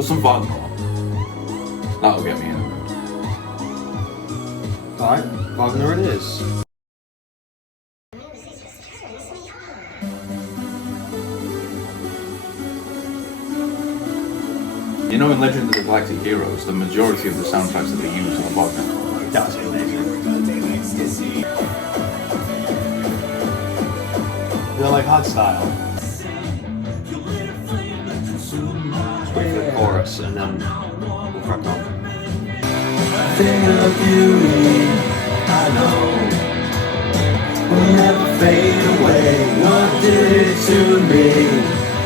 Put some Wagner on. That'll get me in. Alright, Wagner it is. You know, in Legend of the Galactic Heroes, the majority of the soundtracks that they use are Wagner. That's amazing. They're like hard style. Just wait for the chorus and then we'll crack on. Thing of beauty, I know, will never fade away. What did it to me?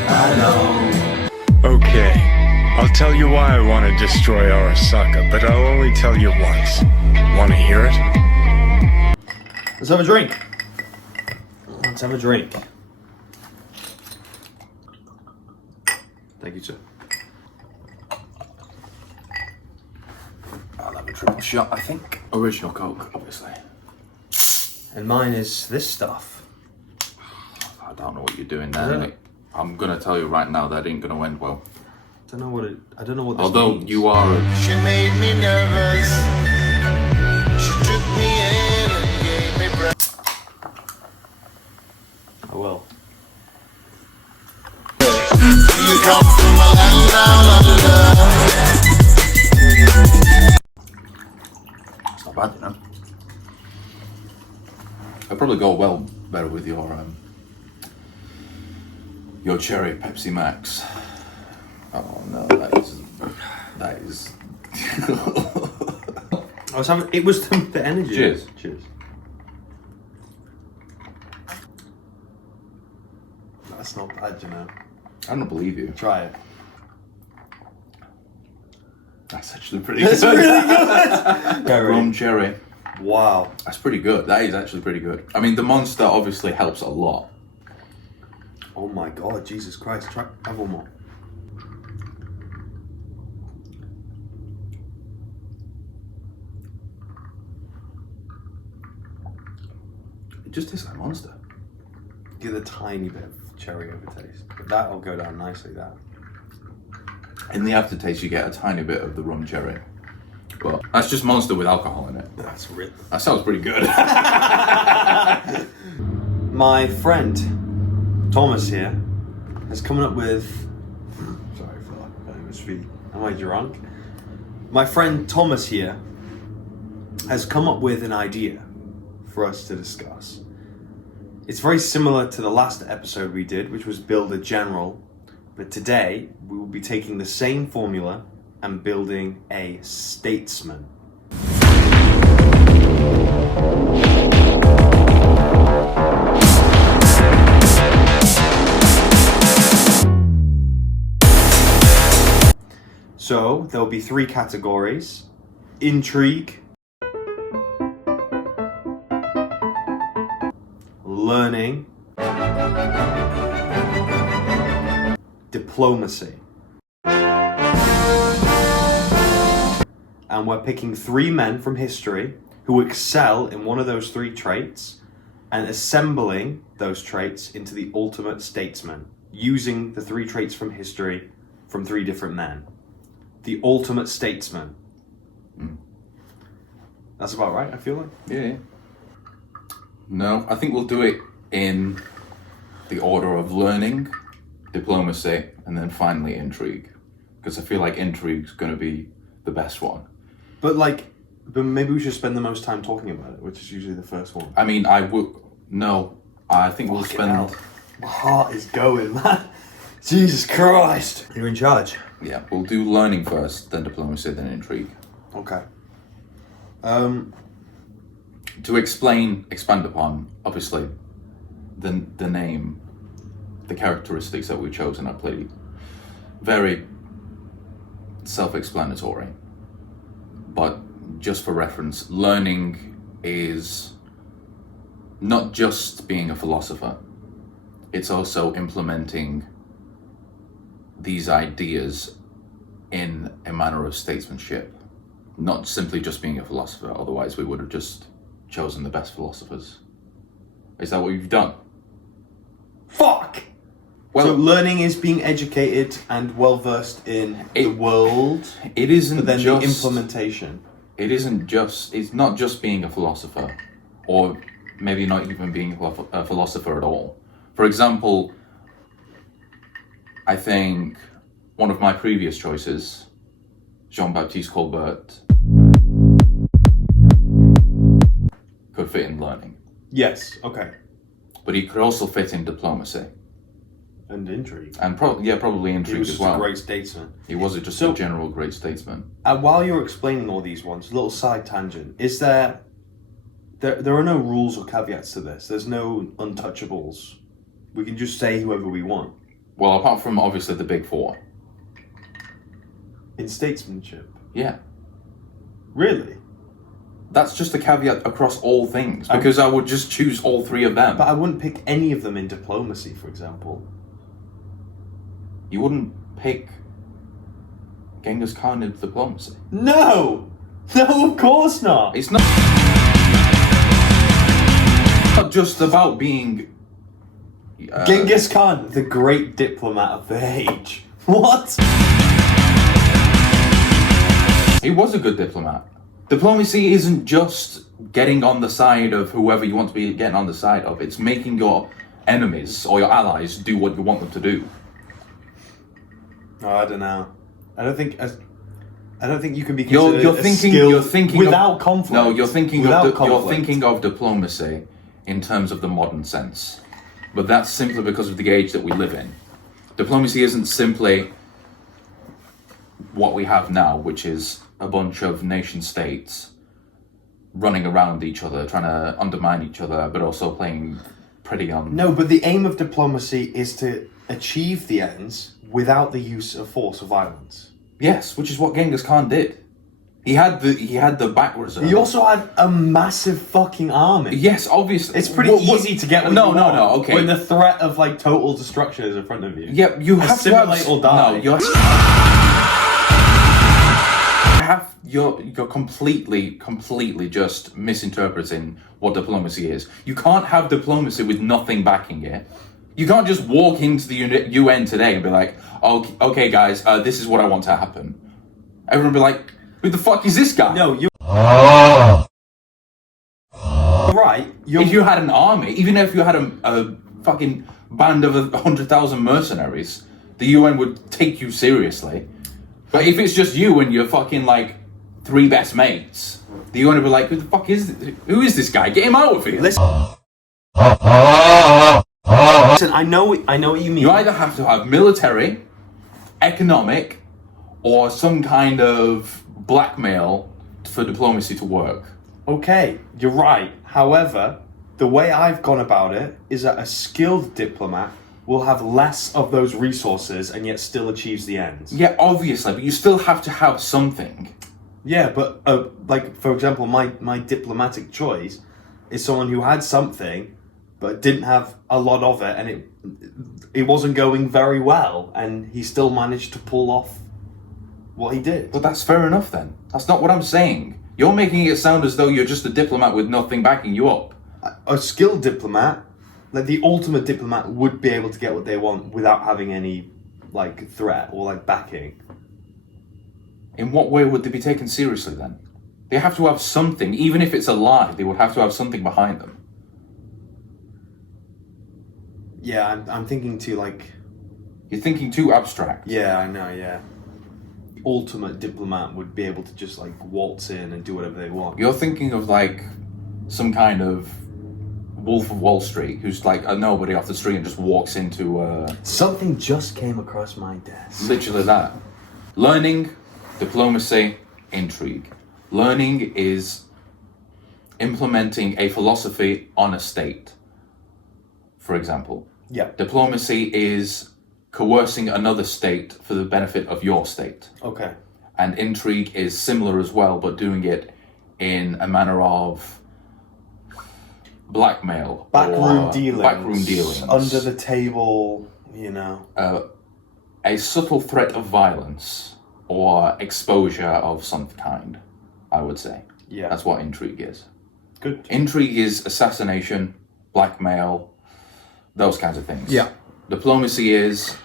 I know. Okay, I'll tell you why I want to destroy Arasaka, but I'll only tell you once. Want to hear it? Let's have a drink. Let's have a drink. Thank you, sir. I'll have a triple shot, I think. Original Coke, obviously. And mine is this stuff. I don't know what you're doing there, mate. I'm gonna tell you right now that ain't gonna end well. I don't know what this Although means. you are a... She made me nervous. She took me in and gave me breath. I will. You come from a land down under. It's not bad, you know. It'll probably go well better with your cherry Pepsi Max. Oh no, that is. I was having. It was the energy. Cheers. Cheers. That's not bad, you know. I don't believe you. Try it. That's actually pretty good. It's really good. Rum cherry. Wow. That's pretty good. That is actually pretty good. I mean, the Monster obviously helps a lot. Oh my God, Jesus Christ! Try. Have one more. It just tastes like Monster. Get a tiny bit of cherry overtaste, but that'll go down nicely. That. In the aftertaste, you get a tiny bit of the rum cherry. But that's just Monster with alcohol in it. That's real. That sounds pretty good. My friend Thomas here has come up with. Sorry for that. It was really. Am I drunk? My friend Thomas here has come up with an idea for us to discuss. It's very similar to the last episode we did, which was build a general. But today we will be taking the same formula and building a statesman. So there'll be 3 categories: intrigue, learning, diplomacy. And we're picking 3 men from history who excel in one of those 3 traits and assembling those traits into the ultimate statesman, using the 3 traits from history from 3 different men. The ultimate statesman. That's about right, I feel like. Yeah. No, I think we'll do it in the order of learning, diplomacy, and then finally intrigue. Because I feel like intrigue's going to be the best one. But maybe we should spend the most time talking about it, which is usually the first one. I mean, I think we'll Fucking spend... hell. My heart is going, man. Jesus Christ. You're in charge. Yeah, we'll do learning first, then diplomacy, then intrigue. Okay. To expand upon, obviously, the name, the characteristics that we've chosen are pretty very self-explanatory. But just for reference, learning is not just being a philosopher. It's also implementing these ideas in a manner of statesmanship. Not simply just being a philosopher, otherwise we would have just chosen the best philosophers. Is that what you've done? Fuck! Well, so learning is being educated and well versed in the world, it isn't but then just the implementation. It's not just being a philosopher, or maybe not even being a philosopher at all. For example, I think one of my previous choices, Jean-Baptiste Colbert, could fit in learning. Yes, okay. But he could also fit in diplomacy. And intrigue. And probably intrigue He was as just well. a great statesman. He was just a general great statesman. While you're explaining all these ones, a little side tangent, is there are no rules or caveats to this? There's no untouchables. We can just say whoever we want. Well, apart from obviously the big four. In statesmanship? Yeah. Really? That's just a caveat across all things, because I would just choose all three of them. But I wouldn't pick any of them in diplomacy, for example. You wouldn't pick Genghis Khan in diplomacy. No! No, of course not! It's not just about being... Genghis Khan, the great diplomat of the age. What? He was a good diplomat. Diplomacy isn't just getting on the side of whoever you want to be getting on the side of. It's making your enemies or your allies do what you want them to do. Oh, I don't know. I don't think you can be considered You're thinking without of, conflict. No, you're thinking without you're thinking of diplomacy in terms of the modern sense. But that's simply because of the age that we live in. Diplomacy isn't simply what we have now, which is a bunch of nation states running around each other, trying to undermine each other, but also playing pretty on... No, but the aim of diplomacy is to achieve the ends without the use of force or violence. Yes, which is what Genghis Khan did. He had the back reserve. He also had a massive fucking army. Yes, obviously. It's pretty easy to get what you want. No, okay. When the threat of like total destruction is in front of you. Yeah, you have to have... Assimilate or die. No, you're completely just misinterpreting what diplomacy is. You can't have diplomacy with nothing backing it. You can't just walk into the UN today and be like, okay guys, this is what I want to happen. Everyone will be like, who the fuck is this guy? No, you're right. If you had an army, even if you had a fucking band of 100,000 mercenaries, the UN would take you seriously. But if it's just you and your fucking like 3 best mates, the UN would be like, who is this guy? Get him out of here. Listen, I know what you mean. You either have to have military, economic, or some kind of blackmail for diplomacy to work. Okay, you're right. However, the way I've gone about it is that a skilled diplomat will have less of those resources and yet still achieves the ends. Yeah, obviously, but you still have to have something. Yeah, but like for example, my diplomatic choice is someone who had something but didn't have a lot of it, and it wasn't going very well, and he still managed to pull off what he did. But that's fair enough then. That's not what I'm saying. You're making it sound as though you're just a diplomat with nothing backing you up. A skilled diplomat, like the ultimate diplomat, would be able to get what they want without having any like threat or like backing. In what way would they be taken seriously then? They have to have something, even if it's a lie, they would have to have something behind them. Yeah, I'm thinking too like... You're thinking too abstract. Yeah, I know, yeah. Ultimate diplomat would be able to just like waltz in and do whatever they want. You're thinking of like some kind of Wolf of Wall Street who's like a nobody off the street and just walks into Something just came across my desk. literally that. Learning, diplomacy, intrigue. Learning is implementing a philosophy on a state, for example. Yeah. Diplomacy is coercing another state for the benefit of your state. Okay. And intrigue is similar as well, but doing it in a manner of blackmail. Backroom or dealings. Backroom dealings. Under the table, you know. A subtle threat of violence or exposure of some kind, I would say. Yeah. That's what intrigue is. Good. Intrigue is assassination, blackmail, those kinds of things. Yeah. Diplomacy is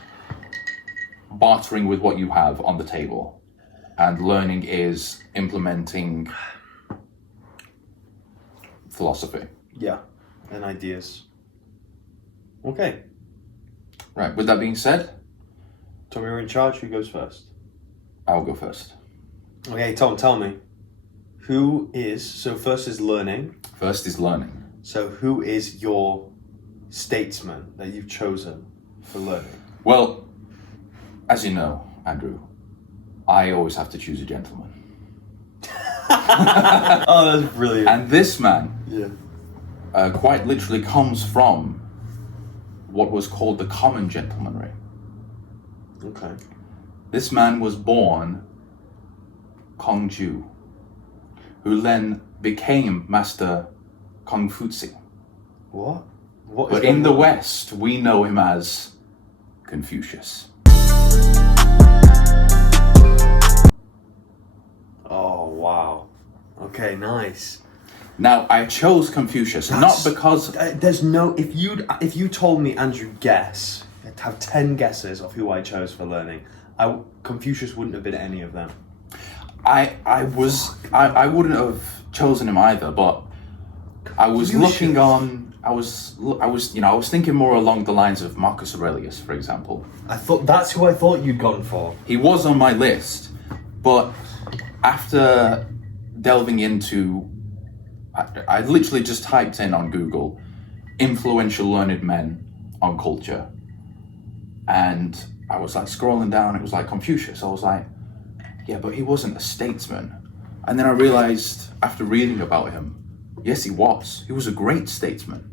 bartering with what you have on the table, and learning is implementing philosophy. Yeah, and ideas. Okay. Right, with that being said, Tom, you're in charge. Who goes first? I'll go first. Okay, Tom, tell me. So first is learning. First is learning. So who is your statesman that you've chosen for learning? Well, as you know, Andrew, I always have to choose a gentleman. Oh, that's brilliant. And this man Yeah. quite literally comes from what was called the common gentlemanry. Okay. This man was born Kongju, who then became Master Kongfuzi. What? What is But in going the on? West, we know him as Confucius. Oh, wow. Okay, nice. Now, I chose Confucius not because There's no... If you told me, Andrew, guess, I'd have 10 guesses of who I chose for learning, Confucius wouldn't have been any of them. I wouldn't have chosen him either, but I was Confucius. looking on. I was thinking more along the lines of Marcus Aurelius, for example. That's who I thought you'd gone for. He was on my list, but after delving into, I literally just typed in on Google, influential learned men on culture, and I was like scrolling down. It was like Confucius. I was like, yeah, but he wasn't a statesman. And then I realized after reading about him, yes, he was. He was a great statesman.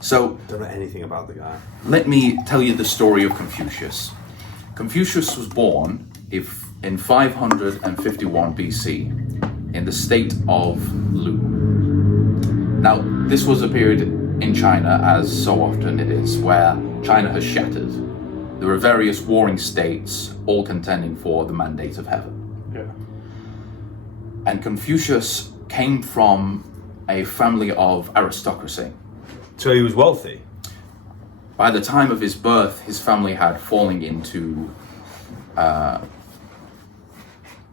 So Don't know anything about the guy. let me tell you the story of Confucius. Confucius was born in 551 BC in the state of Lu. Now, this was a period in China, as so often it is, where China has shattered. There were various warring states, all contending for the mandate of heaven. Yeah. And Confucius came from a family of aristocracy. So he was wealthy? By the time of his birth, his family had fallen into,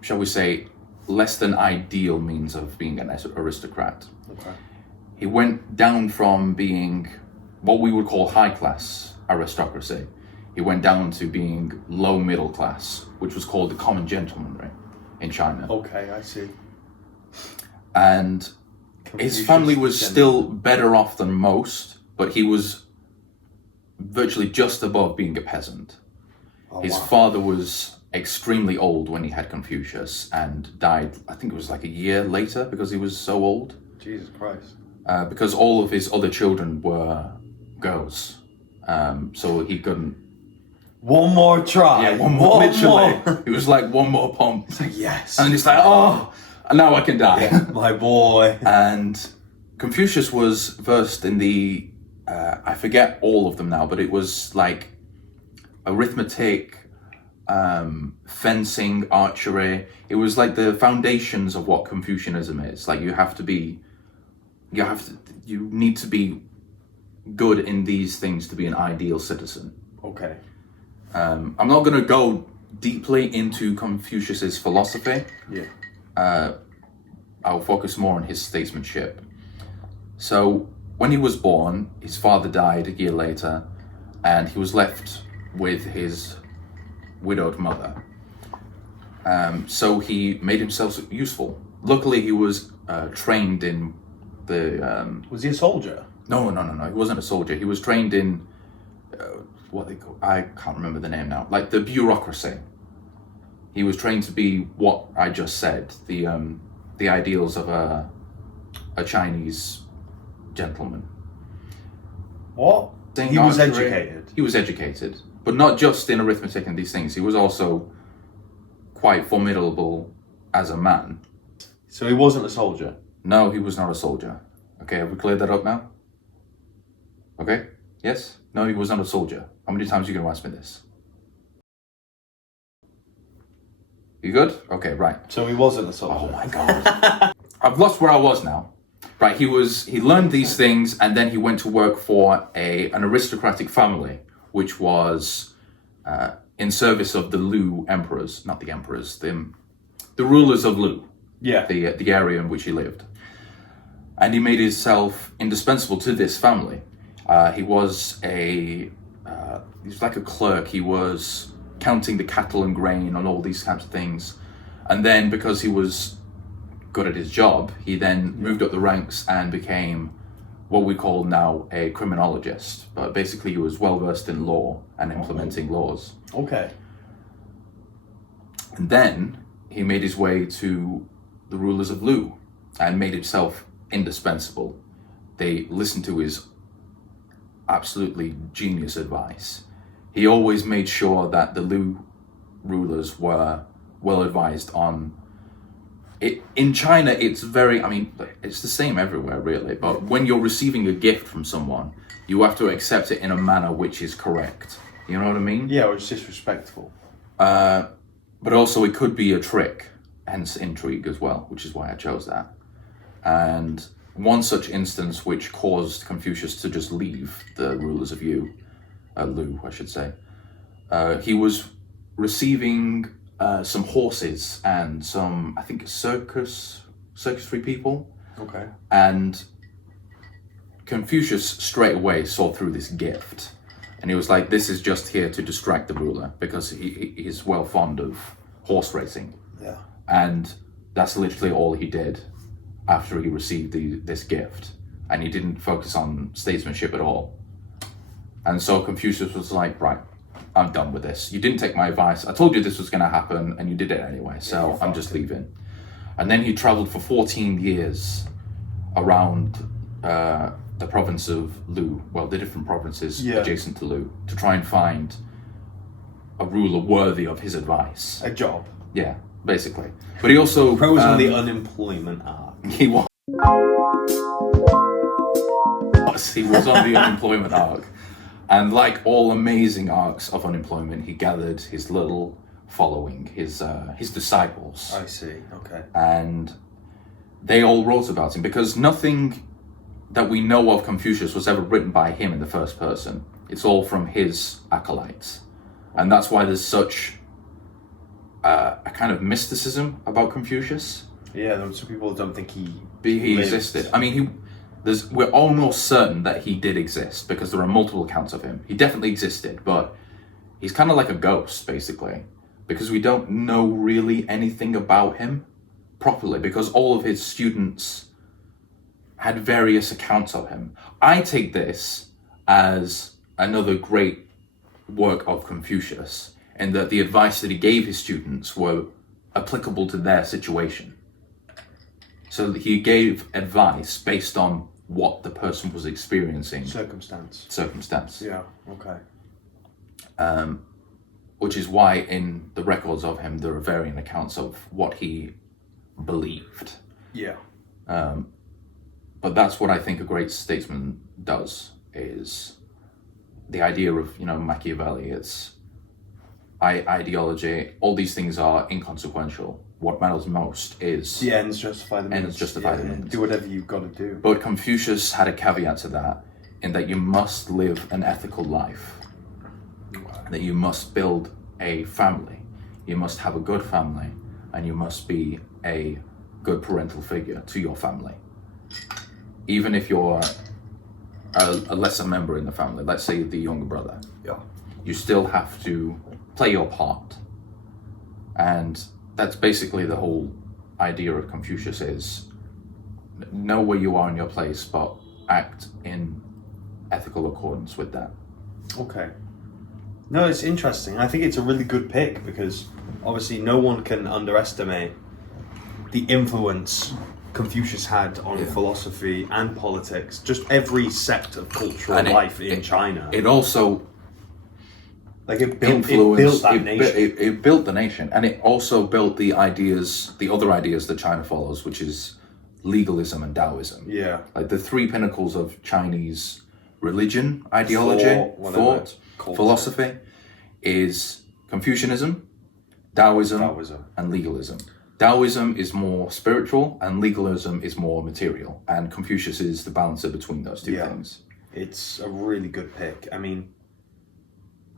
shall we say, less than ideal means of being an aristocrat. Okay. He went down from being what we would call high class aristocracy. He went down to being low middle class, which was called the common gentlemanry in China. Okay, I see. And his family was still better off than most, but he was virtually just above being a peasant. His father was extremely old when he had Confucius and died, I think it was like a year later because he was so old. Jesus Christ. Because all of his other children were girls. So he couldn't... One more try. Yeah, one more. Literally. It was like one more pump. It's like, yes. And it's like, oh, now I can die. Yeah, my boy. And Confucius was versed in the, I forget all of them now, but it was like arithmetic, fencing, archery. It was like the foundations of what Confucianism is. Like you need to be good in these things to be an ideal citizen. Okay. I'm not going to go deeply into Confucius's philosophy. Yeah. I'll focus more on his statesmanship. So when he was born, his father died a year later, and he was left with his widowed mother. So he made himself useful. Luckily, he was trained in the... Was he a soldier? No, he wasn't a soldier. He was trained in what they call... I can't remember the name now. Like the bureaucracy. He was trained to be what I just said, the ideals of a Chinese gentleman. What? He was educated. He was educated, but not just in arithmetic and these things. He was also quite formidable as a man. So he wasn't a soldier? No, he was not a soldier. Okay, have we cleared that up now? Okay? Yes? No, he was not a soldier. How many times are you going to ask me this? You good? Okay, right. So he wasn't a soldier? Oh my god. I've lost where I was now. Right, he learned these things and then he went to work for an aristocratic family which was in service of the Lu emperors, not the emperors, the rulers of Lu, Yeah. the area in which he lived. And he made himself indispensable to this family. He was like a clerk. He was counting the cattle and grain and all these kinds of things. And then because he was good at his job, he then moved up the ranks and became what we call now a criminologist. But basically he was well versed in law and implementing laws. Okay. And then he made his way to the rulers of Lu and made himself indispensable. They listened to his absolutely genius advice. He always made sure that the Lu rulers were well advised on it. In China, it's it's the same everywhere really, but when you're receiving a gift from someone, you have to accept it in a manner which is correct. You know what I mean? Yeah, or it's disrespectful. But also it could be a trick, hence intrigue as well, which is why I chose that. And one such instance which caused Confucius to just leave the rulers of Lu, I should say. He was receiving some horses and some, I think, circusry people. Okay. And Confucius straight away saw through this gift. And he was like, this is just here to distract the ruler because he's well fond of horse racing. Yeah. And that's literally all he did after he received this gift. And he didn't focus on statesmanship at all. And so Confucius was like, right, I'm done with this. You didn't take my advice. I told you this was going to happen and you did it anyway. So I'm just leaving. And then he traveled for 14 years around the province of Lu, well, the different provinces adjacent to Lu, to try and find a ruler worthy of his advice. A job. Yeah, basically. But he also... Pro was on the unemployment arc. He was. He was on the unemployment arc. And like all amazing arcs of unemployment, he gathered his little following, his disciples. I see, okay. And they all wrote about him because nothing that we know of Confucius was ever written by him in the first person. It's all from his acolytes. And that's why there's such a kind of mysticism about Confucius. Yeah, there are some people who don't think he He lived. existed. I mean, we're almost certain that he did exist because there are multiple accounts of him. He definitely existed, but he's kind of like a ghost, basically, because we don't know really anything about him properly because all of his students had various accounts of him. I take this as another great work of Confucius in that the advice that he gave his students were applicable to their situation. So he gave advice based on what the person was experiencing. Circumstance. Yeah, okay. Which is why in the records of him there are varying accounts of what he believed. Yeah. But that's what I think a great statesman does, is the idea of, Machiavelli. It's ideology. All these things are inconsequential. What matters most is... The ends justify the means. Ends justify the means. Do whatever you've got to do. But Confucius had a caveat to that, in that you must live an ethical life. That you must build a family. You must have a good family, and you must be a good parental figure to your family. Even if you're a lesser member in the family, let's say the younger brother, you still have to play your part. And that's basically the whole idea of Confucius, is know where you are in your place, but act in ethical accordance with that. Okay. No, it's interesting. I think it's a really good pick because obviously no one can underestimate the influence Confucius had on philosophy and politics, just every sect of cultural life in China. It also it built that nation. It built the nation, and it also built the other ideas that China follows, which is legalism and Taoism. Yeah. Like the three pinnacles of Chinese religion, ideology, thought, philosophy, is Confucianism, Taoism, and legalism. Taoism is more spiritual and legalism is more material, and Confucius is the balancer between those two things. It's a really good pick. I mean,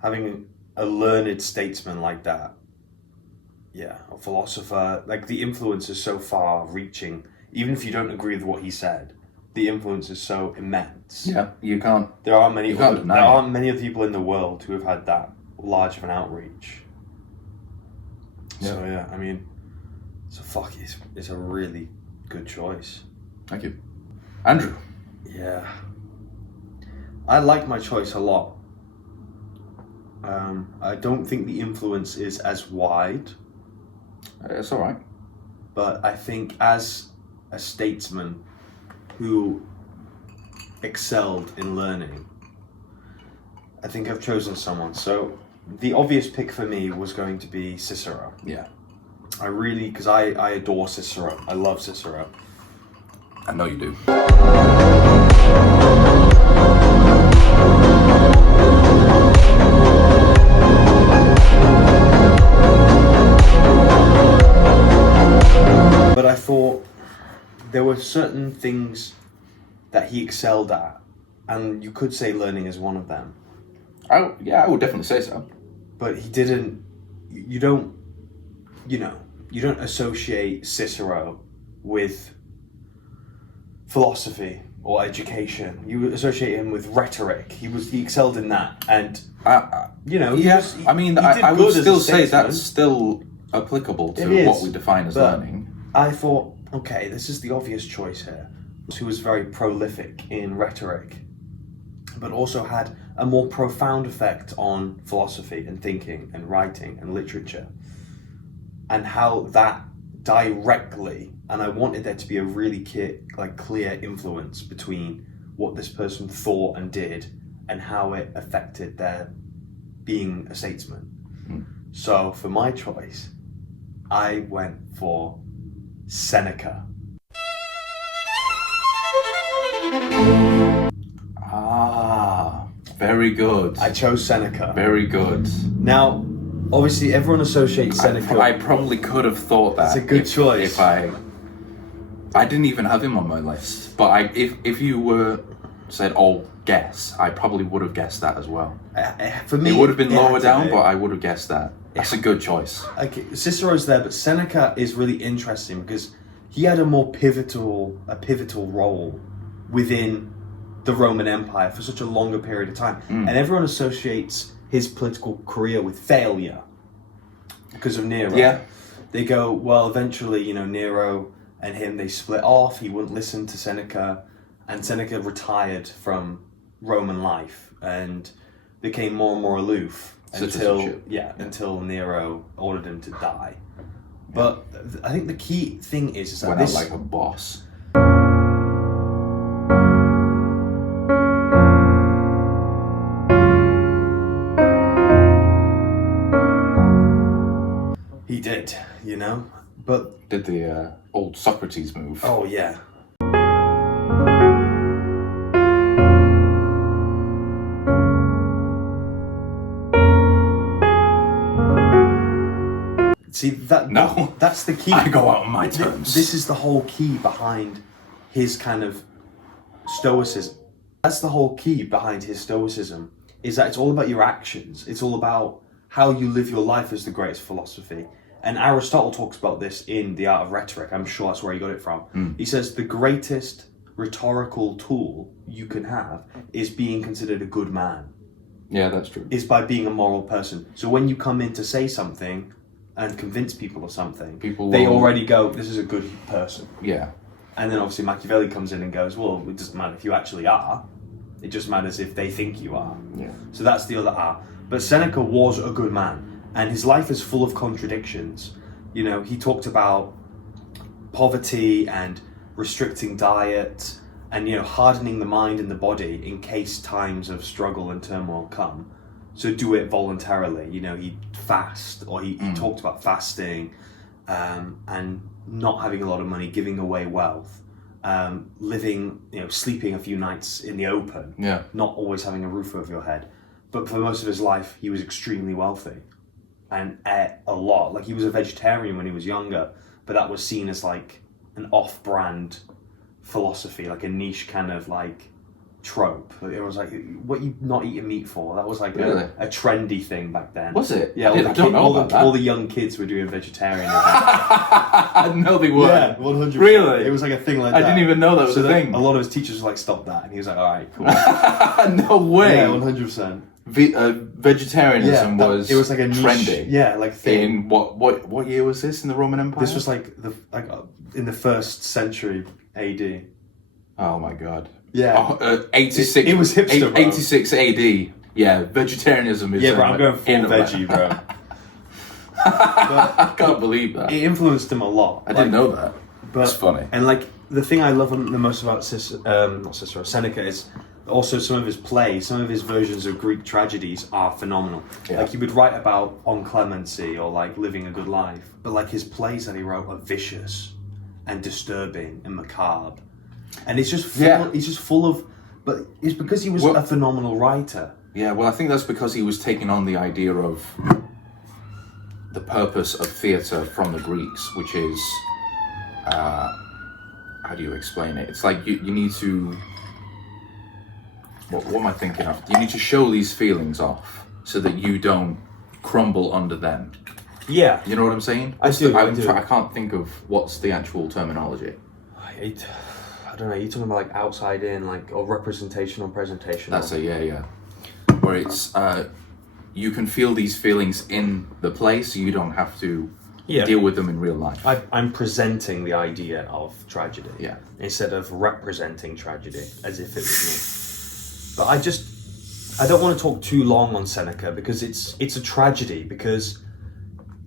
having a learned statesman like that, yeah, a philosopher, like the influence is so far reaching, even if you don't agree with what he said, the influence is so immense. Yeah, you can't. There aren't many can't other, deny there it. aren't many other people in the world who have had that large of an outreach. So yeah, I mean, it's a really good choice. Thank you. Andrew. Yeah. I like my choice a lot. I don't think the influence is as wide, It's all right. but I think as a statesman who excelled in learning, I think I've chosen someone. So the obvious pick for me was going to be Cicero. Yeah. Because I adore Cicero. I love Cicero. I know you do. But I thought there were certain things that he excelled at, and you could say learning is one of them. I would definitely say so. But he didn't. You don't associate Cicero with philosophy or education. You associate him with rhetoric. He excelled in that, and I did would good as a still say statesman. that's still applicable It to is, what we define as but learning. I thought, okay, this is the obvious choice here. Who was very prolific in rhetoric, but also had a more profound effect on philosophy and thinking and writing and literature, and how that directly, and I wanted there to be a really clear influence between what this person thought and did and how it affected their being a statesman. So for my choice, I went for Seneca. Very good. I chose Seneca. Very good. Now, obviously, everyone associates Seneca. I probably could have thought that. It's a good choice. If I didn't even have him on my list, but if you were said, "Oh, guess," I probably would have guessed that as well. For me, It would have been it had lower to down, be. but I would have guessed that. That's a good choice. Okay, Cicero's there, but Seneca is really interesting because he had a more pivotal role within the Roman Empire for such a longer period of time, and everyone associates his political career with failure because of Nero. Yeah. They go, well, eventually, Nero and him, they split off. He wouldn't listen to Seneca, and Seneca retired from Roman life and became more and more aloof until Nero ordered him to die. But I think the key thing is that Went this, out like a boss. he did, but Did the old Socrates move. oh yeah. See No. that's the key. I go out on my terms. This is the whole key behind his kind of stoicism. That's the whole key behind his stoicism, is that it's all about your actions. It's all about how you live your life as the greatest philosophy. And Aristotle talks about this in The Art of Rhetoric. I'm sure that's where he got it from. He says the greatest rhetorical tool you can have is being considered a good man, Yeah, that's true. is by being a moral person. So when you come in to say something and convince people of something, they will- already go, this is a good person. Yeah. And then obviously Machiavelli comes in and goes, well, it doesn't matter if you actually are. It just matters if they think you are. Yeah. So that's the other R. But Seneca was a good man, and his life is full of contradictions. He talked about poverty and restricting diet and, hardening the mind and the body in case times of struggle and turmoil come. So do it voluntarily. He'd fast, or he talked about fasting and not having a lot of money, giving away wealth. Living, sleeping a few nights in the open, Yeah. not always having a roof over your head. But for most of his life, he was extremely wealthy and ate a lot. Like, he was a vegetarian when he was younger, but that was seen as like an off-brand philosophy, like a niche kind of like trope. It was like, what you not eating meat for? That was like Really? a trendy thing back then. Was it? Yeah, I don't know about that. all the young kids were doing vegetarianism. No, they weren't. Yeah, 100%. Really? It was like a thing like I that. didn't even know that was so a thing. A lot of his teachers were like, stop that. And he was like, all right, cool. No way. Yeah, 100%. Vegetarianism was it was like a niche, trendy. Yeah, like thing. In what year was this in the Roman Empire? This was like in the 1st century AD. Oh my god. Yeah. 86. It was hipster, bro. 86 AD. Yeah, vegetarianism is. Yeah, bro, I'm going full in veggie, bro. I can't believe that. It influenced him a lot. I didn't know that. But, it's funny. And like the thing I love the most about Seneca is also some of his plays, some of his versions of Greek tragedies are phenomenal. Yeah. Like he would write about on clemency or like living a good life, but like his plays that he wrote are vicious and disturbing and macabre, and it's just full. He's just full of. But it's because he was a phenomenal writer. Yeah, well, I think that's because he was taking on the idea of the purpose of theatre from the Greeks, which is, how do you explain it? It's like you need to, what am I thinking of? You need to show these feelings off so that you don't crumble under them. Yeah. You know what I'm saying? I do. I can't think of what's the actual terminology. I don't know, you're talking about like outside in, like, or representation on presentation. That's it, yeah. Where it's, you can feel these feelings in the play, so you don't have to deal with them in real life. I'm presenting the idea of tragedy. Yeah. Instead of representing tragedy as if it was me. But I don't want to talk too long on Seneca because it's a tragedy, because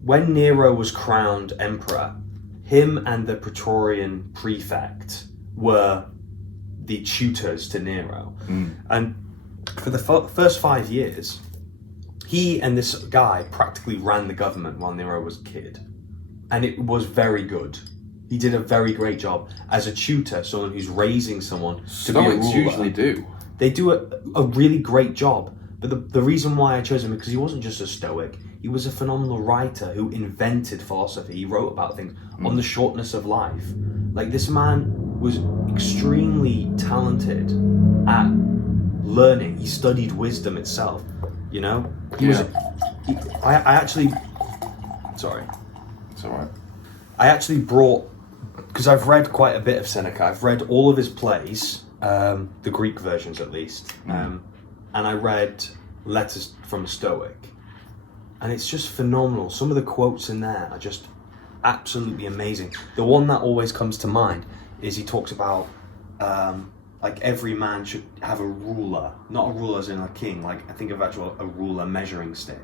when Nero was crowned emperor, him and the Praetorian prefect were the tutors to Nero. And for the first 5 years, he and this guy practically ran the government while Nero was a kid. And it was very good. He did a very great job as a tutor, someone who's raising someone to be a ruler. Stoics usually do. They do a really great job. But the reason why I chose him is because he wasn't just a Stoic. He was a phenomenal writer who invented philosophy. He wrote about things on the shortness of life. Like, this man was extremely talented at learning. He studied wisdom itself, you know? I actually... Sorry. It's alright. I actually brought... Because I've read quite a bit of Seneca. I've read all of his plays, the Greek versions at least. And I read Letters from a Stoic. And it's just phenomenal. Some of the quotes in there are just absolutely amazing. The one that always comes to mind is he talks about like every man should have a ruler, not a ruler as in a king, like I think of a ruler measuring stick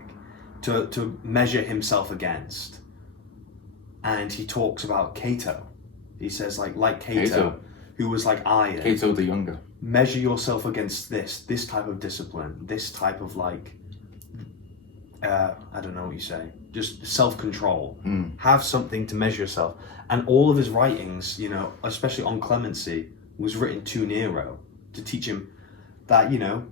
to measure himself against. And he talks about Cato. He says like Cato, who was like iron. Cato the Younger. Measure yourself against this type of discipline, this type of like I don't know what you say, just self-control. Have something to measure yourself. And all of his writings, you know, especially on clemency, was written to Nero to teach him that, you know,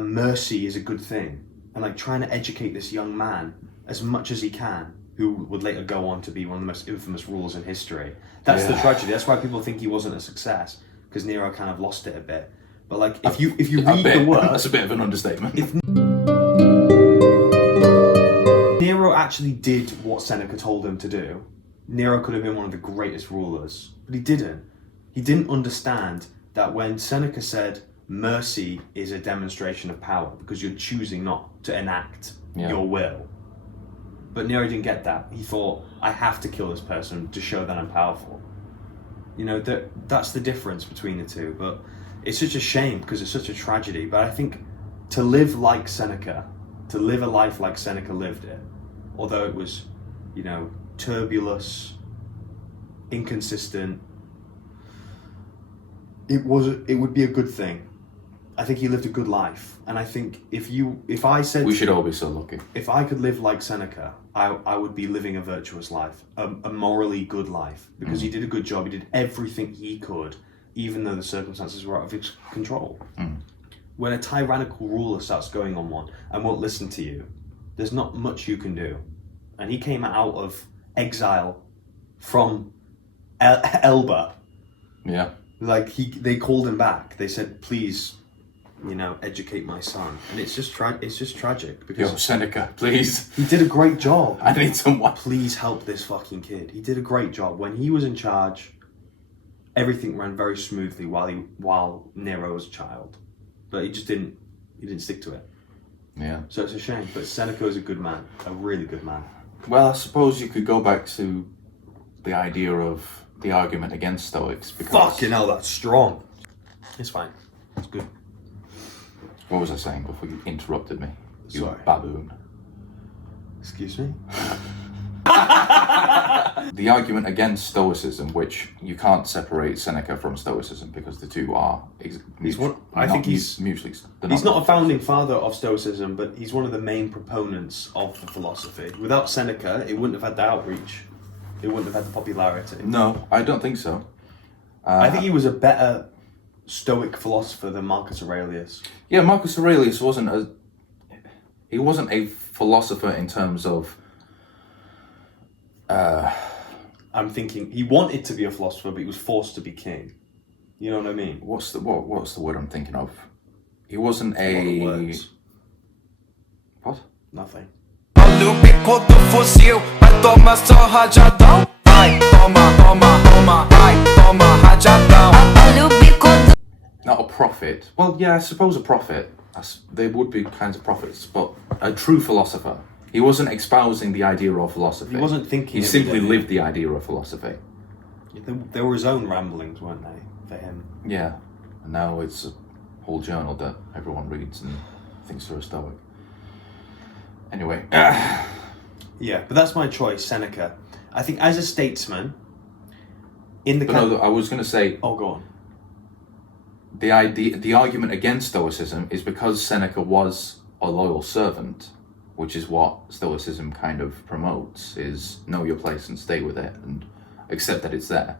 mercy is a good thing. And like trying to educate this young man as much as he can, who would later go on to be one of the most infamous rulers in history. That's the tragedy. That's why people think he wasn't a success, because Nero kind of lost it a bit. But like, if you read the work, that's a bit of an understatement. If Nero actually did what Seneca told him to do, Nero could have been one of the greatest rulers, but he didn't. He didn't understand that when Seneca said mercy is a demonstration of power because you're choosing not to enact your will. But Nero didn't get that. He thought, I have to kill this person to show that I'm powerful. You know, that's the difference between the two. But it's such a shame because it's such a tragedy. But I think to live like Seneca, to live a life like Seneca lived it, although it was, you know, turbulent, inconsistent, it would be a good thing. I think he lived a good life, and I think if I said we should all be so lucky. If I could live like Seneca, I would be living a virtuous life, a morally good life, because he did a good job. He did everything he could, even though the circumstances were out of his control. When a tyrannical ruler starts going on one and won't listen to you, there's not much you can do. And he came out of exile from Elba. Yeah. Like they called him back. They said, "Please, educate my son." And it's just tragic because Yo, Seneca, please. he did a great job. I need someone. Please help this fucking kid. He did a great job when he was in charge. Everything ran very smoothly while Nero was a child, but he just didn't stick to it. Yeah. So it's a shame. But Seneca is a good man, a really good man. Well, I suppose you could go back to the idea of the argument against Stoics because... Fucking hell, that's strong. It's fine. It's good. What was I saying before you interrupted me? You Sorry. baboon. Excuse me? The argument against Stoicism, which you can't separate Seneca from Stoicism because the two are mutually. He's not a founding father of Stoicism, but he's one of the main proponents of the philosophy. Without Seneca, it wouldn't have had the outreach. It wouldn't have had the popularity. No, I don't think so. I think he was a better Stoic philosopher than Marcus Aurelius. Yeah, Marcus Aurelius wasn't a philosopher in terms of. I'm thinking he wanted to be a philosopher, but he was forced to be king. You know what I mean? What's the word I'm thinking of? He wasn't A lot of words. What? Nothing. Olha o bico do fuzil, vai tomar só rajadão. Vai, toma, toma, toma, vai, toma, rajadão. Olha o bico do... Not a prophet. Well, yeah, I suppose a prophet. They would be kinds of prophets, but a true philosopher. He wasn't espousing the idea of philosophy. He wasn't thinking. He simply lived the idea of philosophy. They were his own ramblings, weren't they, for him? Yeah, and now it's a whole journal that everyone reads and thinks they're a Stoic. Anyway. Yeah, but that's my choice, Seneca. I think as a statesman, I was going to say. Oh, go on. The argument against Stoicism is because Seneca was a loyal servant, which is what Stoicism kind of promotes, is know your place and stay with it and accept that it's there.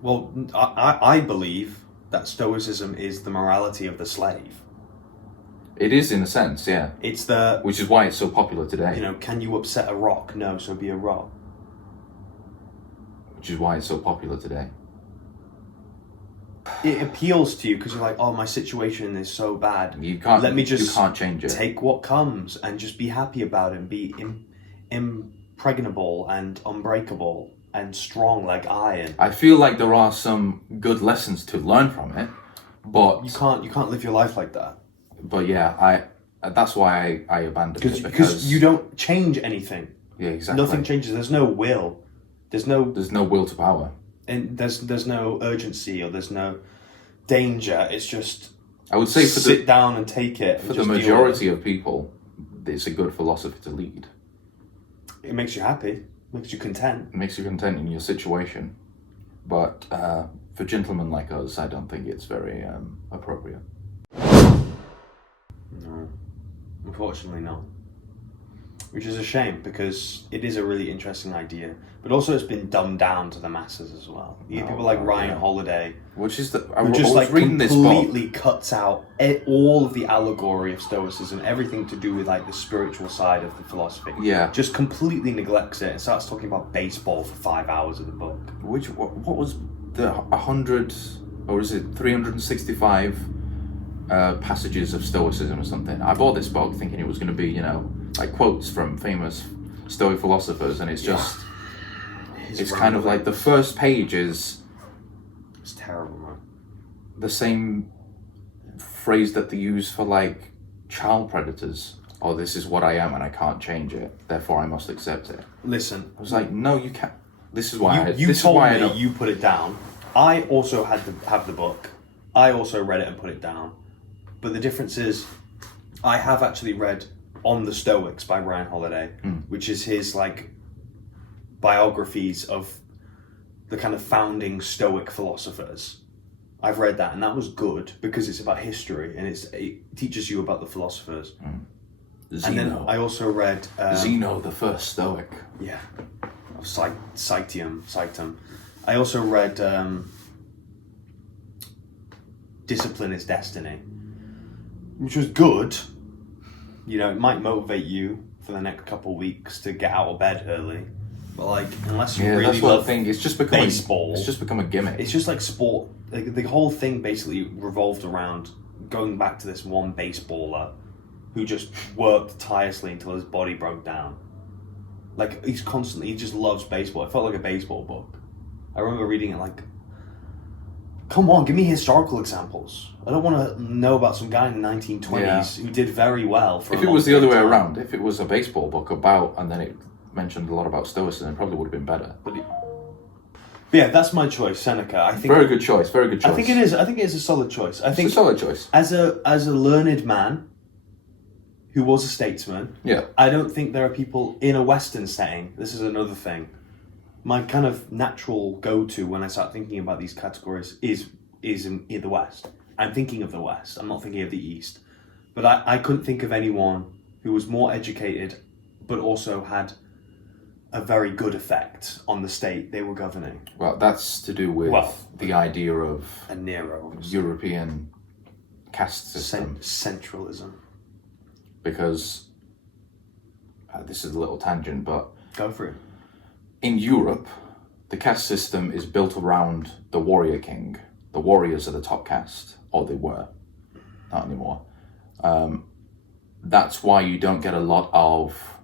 Well, I believe that Stoicism is the morality of the slave. It is in a sense, yeah. It's which is why it's so popular today. Can you upset a rock? No, so be a rock. Which is why it's so popular today. It appeals to you because you're like, oh, my situation is so bad. You can't change it. Take what comes and just be happy about it and be impregnable and unbreakable and strong like iron. I feel like there are some good lessons to learn from it, but you can't live your life like that. But yeah, that's why I abandoned it because you don't change anything. Yeah, exactly. Nothing changes. There's no will. There's no will to power. And there's no urgency or there's no danger. It's just I would say sit down and take it. For the majority of people, it's a good philosophy to lead. It makes you happy, makes you content. It makes you content in your situation. But for gentlemen like us, I don't think it's very appropriate. No, unfortunately not. Which is a shame because it is a really interesting idea, but also it's been dumbed down to the masses as well. You get people like Ryan Holiday, which is who just like completely cuts out all of the allegory of Stoicism, everything to do with like the spiritual side of the philosophy. Yeah, just completely neglects it and starts talking about baseball for 5 hours of the book. What was the 100 or is it 365 passages of Stoicism or something? I bought this book thinking it was going to be like quotes from famous Stoic philosophers, and it's just it's kind of like the first page is it's terrible, man. The same phrase that they use for like child predators. Oh, this is what I am and I can't change it, therefore I must accept it. Listen, I was like, no, you can't. This is why you told me you put it down. I also had to have the book. I also read it and put it down. But the difference is I have actually read On the Stoics by Ryan Holiday, which is his like biographies of the kind of founding Stoic philosophers. I've read that and that was good because it's about history and it teaches you about the philosophers. Zeno. And then I also read Zeno, the first Stoic. Yeah, Citium. I also read Discipline is Destiny, which was good. It might motivate you for the next couple of weeks to get out of bed early. But like, unless you Yeah, really that's what I love think. It's just become baseball. It's just become a gimmick. It's just like sport. Like, the whole thing basically revolved around going back to this one baseballer who just worked tirelessly until his body broke down. Like, he just loves baseball. It felt like a baseball book. I remember reading it like, come on, give me historical examples. I don't want to know about some guy in the 1920s who did very well for If a it long was the other way period of time. around, if it was a baseball book about, and then it mentioned a lot about Stoicism, it probably would have been better. But yeah, that's my choice, Seneca. I think Very good choice. Very good choice. I think it is. I think it is a solid choice. I think It's a solid choice. as a learned man who was a statesman, Yeah. I don't think there are people in a Western setting. This is another thing. My kind of natural go-to when I start thinking about these categories is in the West. I'm thinking of the West. I'm not thinking of the East. But I couldn't think of anyone who was more educated, but also had a very good effect on the state they were governing. Well, that's to do with the idea of And Nero. European caste system. Centralism. Because this is a little tangent, but Go for it. in Europe, the caste system is built around the warrior king. The warriors are the top caste, or they were, not anymore. That's why you don't get a lot of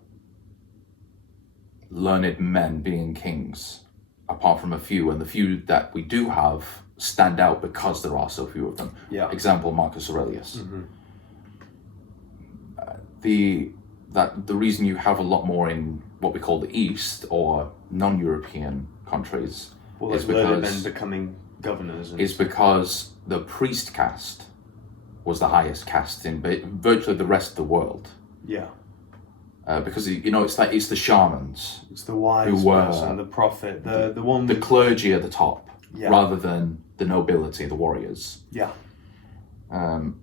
learned men being kings, apart from a few, and the few that we do have stand out because there are so few of them. Yeah. Example, Marcus Aurelius. Mm-hmm. The reason you have a lot more in what we call the East or non-European countries Well, is like learned men because becoming governors. And is because the priest caste was the highest caste in virtually the rest of the world. yeah. Because it's the shamans, It's the wise who were- person, the prophet, the one the with, clergy at the top, Yeah. rather than the nobility, the warriors. yeah. But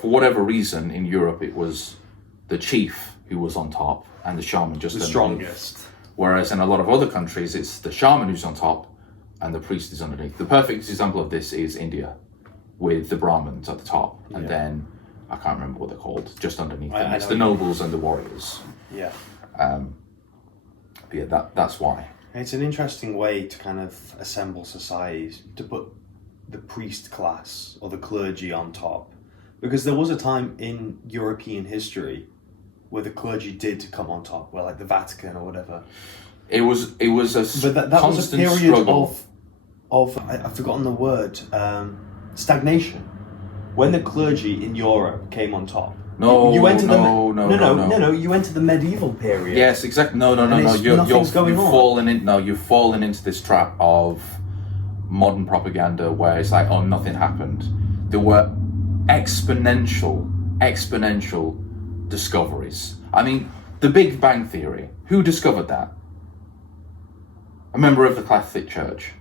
for whatever reason, in Europe, it was the chief who was on top and the shaman just The underneath. strongest. Whereas in a lot of other countries, it's the shaman who's on top and the priest is underneath. The perfect example of this is India, with the Brahmins at the top, and Yeah. then I can't remember what they're called, just underneath them. I It's know the what you mean. nobles and the warriors. Yeah. But yeah, that's why. It's an interesting way to kind of assemble societies, to put the priest class or the clergy on top. Because there was a time in European history where the clergy did come on top, where like the Vatican or whatever. It was a But that was a constant period struggle. of I've forgotten the word, stagnation. When the clergy in Europe came on top. No, you enter no. you enter the medieval period. Yes, exactly. No. it's- nothing's going on. You've fallen into this trap of modern propaganda where it's like, oh, nothing happened. There were exponential discoveries. I mean, the Big Bang Theory. Who discovered that? A member of the Catholic Church.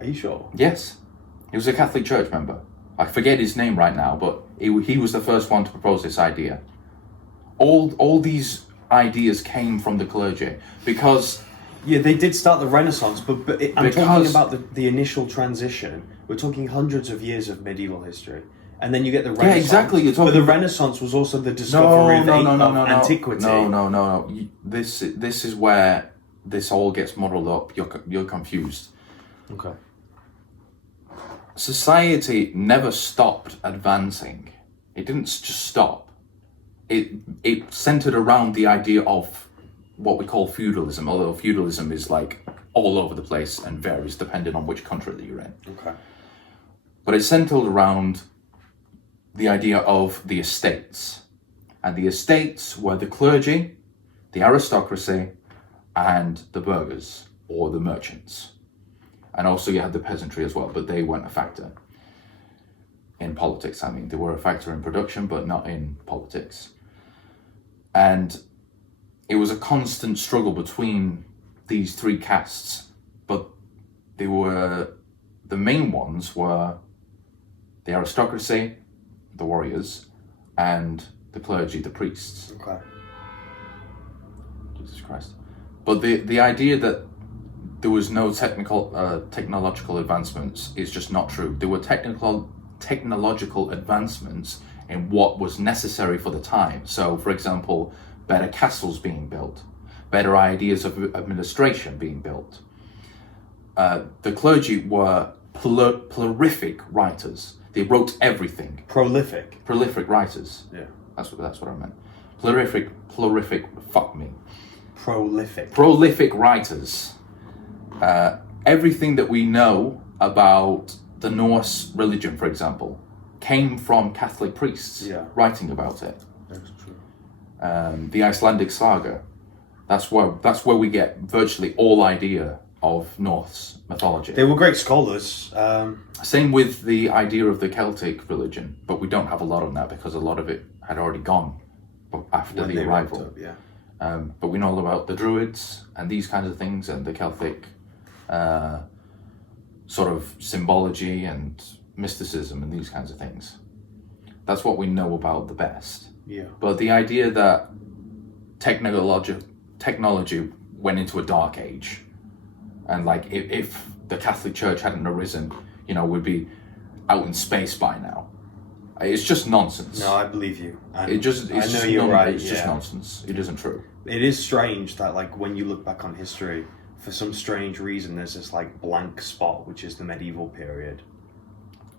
Are you sure? Yes, he was a Catholic Church member. I forget his name right now, but he was the first one to propose this idea. All these ideas came from the clergy because Yeah, they did start the Renaissance, but I'm talking Because- about the initial transition. We're talking hundreds of years of medieval history. And then you get the Renaissance. exactly, you're talking But the about- Renaissance was also the discovery of antiquity. No. This is where this all gets muddled up. You're confused. Okay. Society never stopped advancing. It didn't just stop. It centered around the idea of what we call feudalism, although feudalism is like all over the place and varies depending on which country that you're in. Okay. But it centered around the idea of the estates. And the estates were the clergy, the aristocracy, and the burghers, or the merchants. And also you had the peasantry as well, but they weren't a factor in politics. I mean, they were a factor in production, but not in politics. And it was a constant struggle between these three castes, but the main ones were the aristocracy, the warriors, and the clergy, the priests. Okay. Jesus Christ. But the idea that there was no technological advancements is just not true. There were technological advancements in what was necessary for the time. So, for example, better castles being built, better ideas of administration being built. The clergy were prolific writers. They wrote everything. Prolific. Prolific writers. Yeah. That's what I meant. Prolific, fuck me. Prolific. Prolific writers. Everything that we know about the Norse religion, for example, came from Catholic priests writing about it. That's true. The Icelandic saga, that's where we get virtually all idea of Norse mythology. They were great scholars. Same with the idea of the Celtic religion, but we don't have a lot of that because a lot of it had already gone after when the they arrival. wrapped up, yeah. But we know all about the Druids and these kinds of things, and the Celtic sort of symbology and mysticism and these kinds of things. That's what we know about the best. Yeah. But the idea that technology went into a dark age, and like if the Catholic Church hadn't arisen, we'd be out in space by now. It's just nonsense. No, I believe you. It's just nonsense. It isn't true. It is strange that, like, when you look back on history, for some strange reason, there's this like blank spot, which is the medieval period.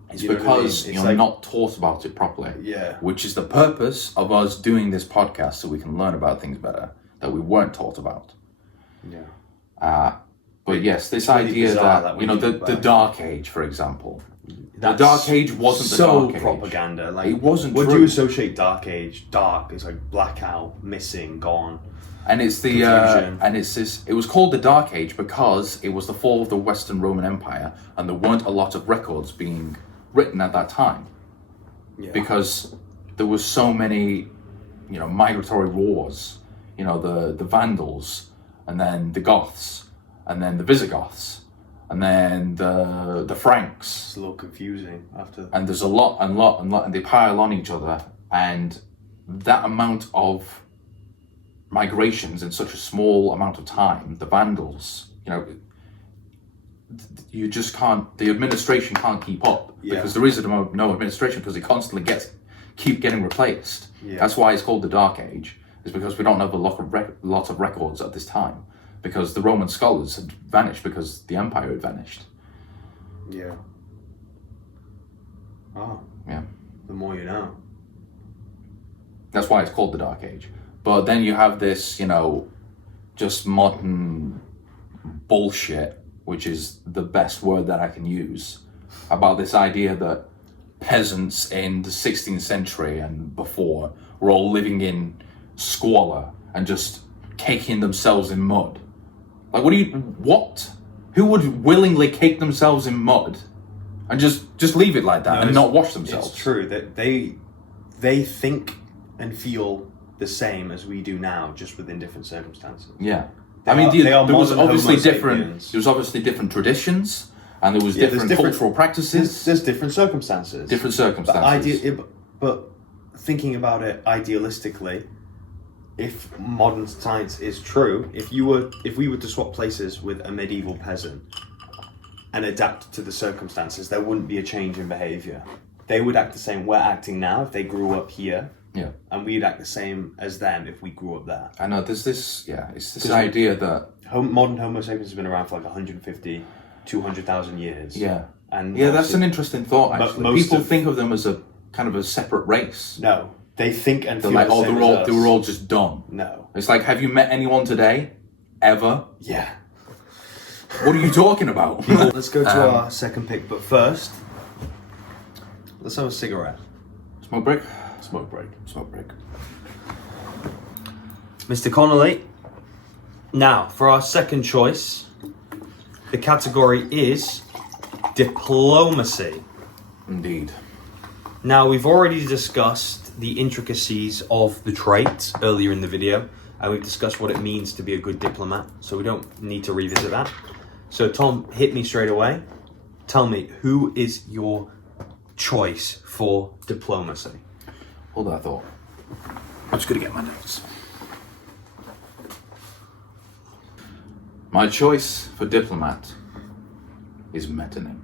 It's because you're not taught about it properly. Yeah. Which is the purpose of us doing this podcast, so we can learn about things better that we weren't taught about. Yeah. But yes, this really idea that the Dark Age, for example. The Dark Age wasn't the Dark Age. Propaganda. Like, it wasn't What true. do you associate Dark Age? Dark is like blackout, missing, gone. And it's the Confusion. and it's this. It was called the Dark Age because it was the fall of the Western Roman Empire, and there weren't a lot of records being written at that time. Yeah. Because there was so many, migratory wars. The Vandals, and then the Goths, and then the Visigoths, and then the Franks. It's a little confusing after. And there's a lot, and they pile on each other, and that amount of migrations in such a small amount of time, the Vandals, you just can't, the administration can't keep up, because there is no administration, because it constantly keep getting replaced. Yeah. That's why it's called the Dark Age, is because we don't have a lot of records at this time, because the Roman scholars had vanished because the empire had vanished. Yeah. Oh. Yeah. The more you know. That's why it's called the Dark Age. But then you have this, just modern bullshit, which is the best word that I can use, about this idea that peasants in the 16th century and before were all living in squalor and just caking themselves in mud. Like, what? Who would willingly cake themselves in mud and just leave it like that and not wash themselves? It's true that they think and feel the same as we do now, just within different circumstances. Yeah. There was obviously Homo different. sapiens. There was obviously different traditions, and there was different cultural practices. There's different circumstances. Different circumstances. But thinking about it idealistically, if modern science is true, if we were to swap places with a medieval peasant and adapt to the circumstances, there wouldn't be a change in behavior. They would act the same we're acting now if they grew up here. Yeah. And we'd act the same as them if we grew up there. I know, it's this idea that... Modern Homo sapiens has been around for like 150, 200,000 years. Yeah. And that's an interesting thought, actually. People think of them as a kind of a separate race. No. They think and They're feel like, the same as us. they were all just dumb. No. It's like, have you met anyone today? Ever? Yeah. What are you talking about? Let's go to our second pick, but first, let's have a cigarette. Smoke break? Smoke break. Smoke break. Mr. Connolly, now for our second choice, the category is diplomacy. Indeed. Now, we've already discussed the intricacies of the trait earlier in the video, and we've discussed what it means to be a good diplomat, so we don't need to revisit that. So, Tom, hit me straight away. Tell me, who is your choice for diplomacy? Hold that thought. I'm just going to get my notes. My choice for diplomat is Metternich.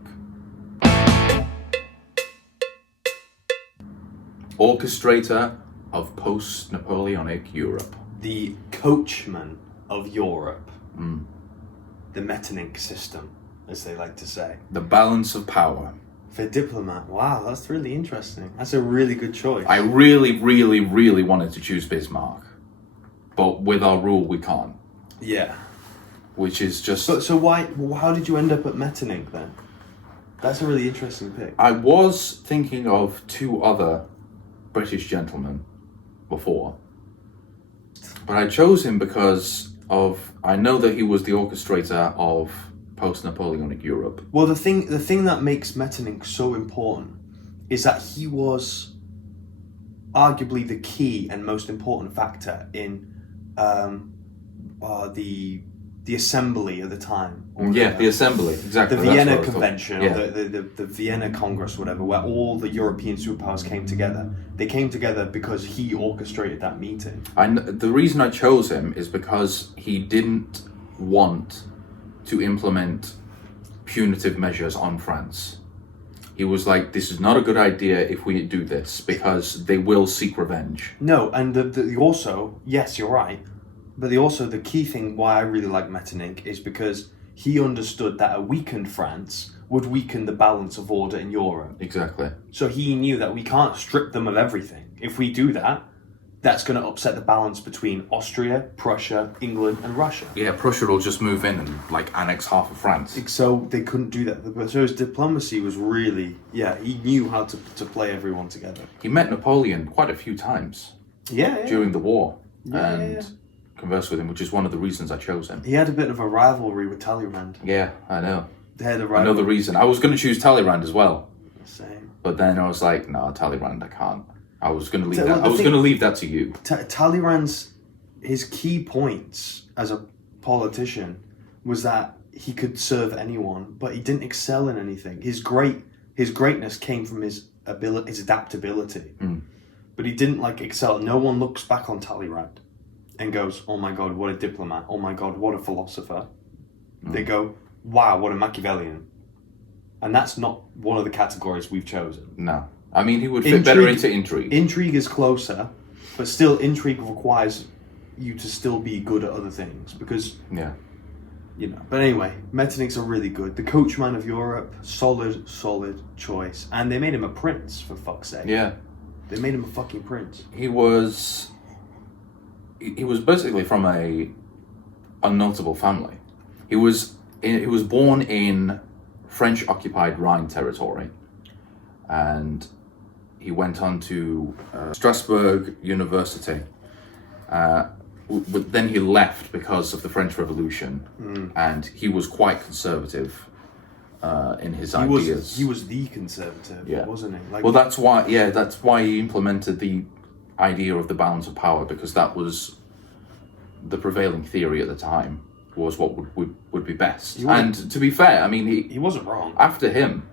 Orchestrator of post-Napoleonic Europe. The coachman of Europe. The Metternich system, as they like to say. The balance of power. For diplomat, wow, that's really interesting. That's a really good choice. I really, really, really wanted to choose Bismarck, but with our rule, we can't. Yeah. Which is just... So why? How did you end up at Metternich then? That's a really interesting pick. I was thinking of 2 other British gentlemen before, but I chose him because I know that he was the orchestrator of post-Napoleonic Europe. Well, the thing that makes Metternich so important is that he was arguably the key and most important factor in the assembly at the time. The assembly, exactly. The That's Vienna what I was Convention, talking- or the Vienna Congress, whatever, where all the European superpowers came together. They came together because he orchestrated that meeting. The reason I chose him is because he didn't want to implement punitive measures on France. He was like, this is not a good idea if we do this, because they will seek revenge. No, and the also, yes, you're right, but the key thing why I really like Metternich is because he understood that a weakened France would weaken the balance of order in Europe. Exactly. So he knew that we can't strip them of everything. If we do that, that's going to upset the balance between Austria, Prussia, England, and Russia. Yeah, Prussia will just move in and annex half of France. So they couldn't do that. So his diplomacy was really, he knew how to play everyone together. He met Napoleon quite a few times during the war and conversed with him, which is one of the reasons I chose him. He had a bit of a rivalry with Talleyrand. Yeah, I know. They had a I rivalry. know the reason. I was going to choose Talleyrand as well, Same. but then I was like, no, Talleyrand, I can't. I was going to leave So, that. well, I was the going to thing- leave that to you. Talleyrand's his key points as a politician was that he could serve anyone, but he didn't excel in anything. His greatness came from his adaptability, but he didn't excel. No one looks back on Talleyrand and goes, "Oh my God, what a diplomat! Oh my God, what a philosopher!" They go, "Wow, what a Machiavellian!" And that's not one of the categories we've chosen. No. I mean, he would fit better into Intrigue. Intrigue is closer, but still, Intrigue requires you to still be good at other things because, Yeah. But anyway, Metternich's are really good. The coachman of Europe, solid choice. And they made him a prince, for fuck's sake. Yeah. They made him a fucking prince. He was basically from a notable family. He was born in French-occupied Rhine territory, and he went on to Strasbourg University. But then he left because of the French Revolution, and he was quite conservative in his ideas. He was the conservative, wasn't he? Well, that's why he implemented the idea of the balance of power, because that was the prevailing theory at the time, was what would be best. And to be fair, I mean, he wasn't wrong. After him,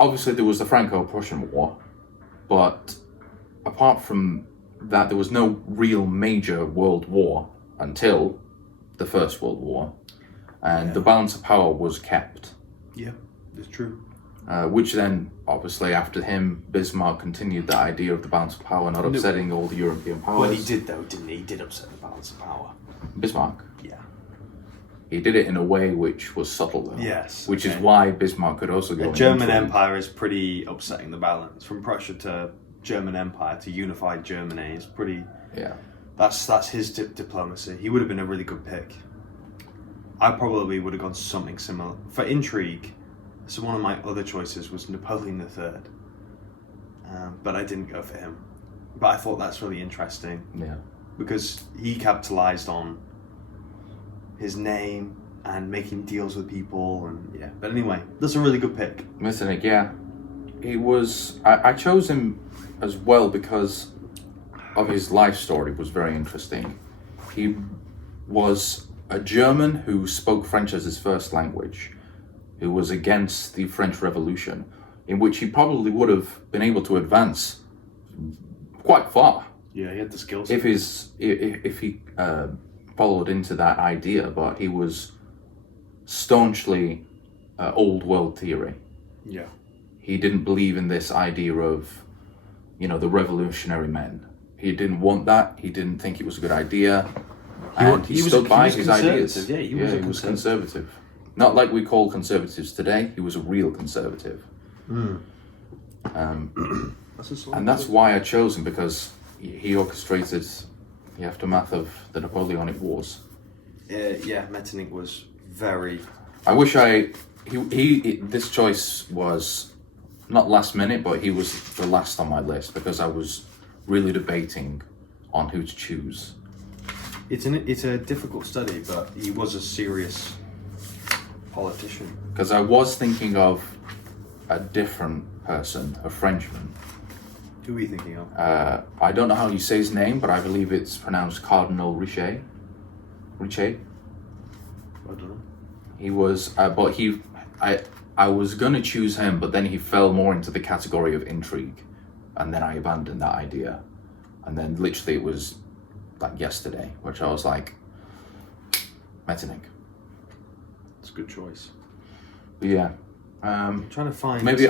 obviously there was the Franco-Prussian War, but apart from that, there was no real major world war until the First World War, and the balance of power was kept. Yeah, that's true. Which then, obviously, after him, Bismarck continued the idea of the balance of power, not upsetting all the European powers. Well, he did though, didn't he? He did upset the balance of power. Bismarck. Yeah. He did it in a way which was subtle, though. Yes. Which is why Bismarck could also go. The in German Intrigue. Empire is pretty upsetting the balance. From Prussia to German Empire to unified Germany is pretty. Yeah. That's his diplomacy. He would have been a really good pick. I probably would have gone something similar for Intrigue. So one of my other choices was Napoleon III, but I didn't go for him. But I thought that's really interesting Yeah. because he capitalized on his name and making deals with people, and yeah. But anyway, that's a really good pick. Metternich, yeah. He was... I chose him as well because of his life story was very interesting. He was a German who spoke French as his first language, who was against the French Revolution, in which he probably would have been able to advance quite far Yeah, he had the skills. if he followed into that idea, but he was staunchly old world theory. Yeah. He didn't believe in this idea of, the revolutionary men. He didn't want that. He didn't think it was a good idea. And he stood by his ideas. conservative. Yeah, he was a he was conservative. Not like we call conservatives today. He was a real conservative. And that's why I chose him, because he orchestrated the aftermath of the Napoleonic Wars. Yeah, Metternich was very... I wish this choice was not last minute, but he was the last on my list, because I was really debating on who to choose. It's a difficult study, but he was a serious politician. Because I was thinking of a different person, a Frenchman. Who are you thinking of? I don't know how you say his name, but I believe it's pronounced Cardinal Richet. Richet? I don't know. He was, I was gonna choose him, but then he fell more into the category of intrigue, and then I abandoned that idea. And then literally it was like yesterday, which I was like, Metternich. It's a good choice. But yeah. I'm trying to find... Maybe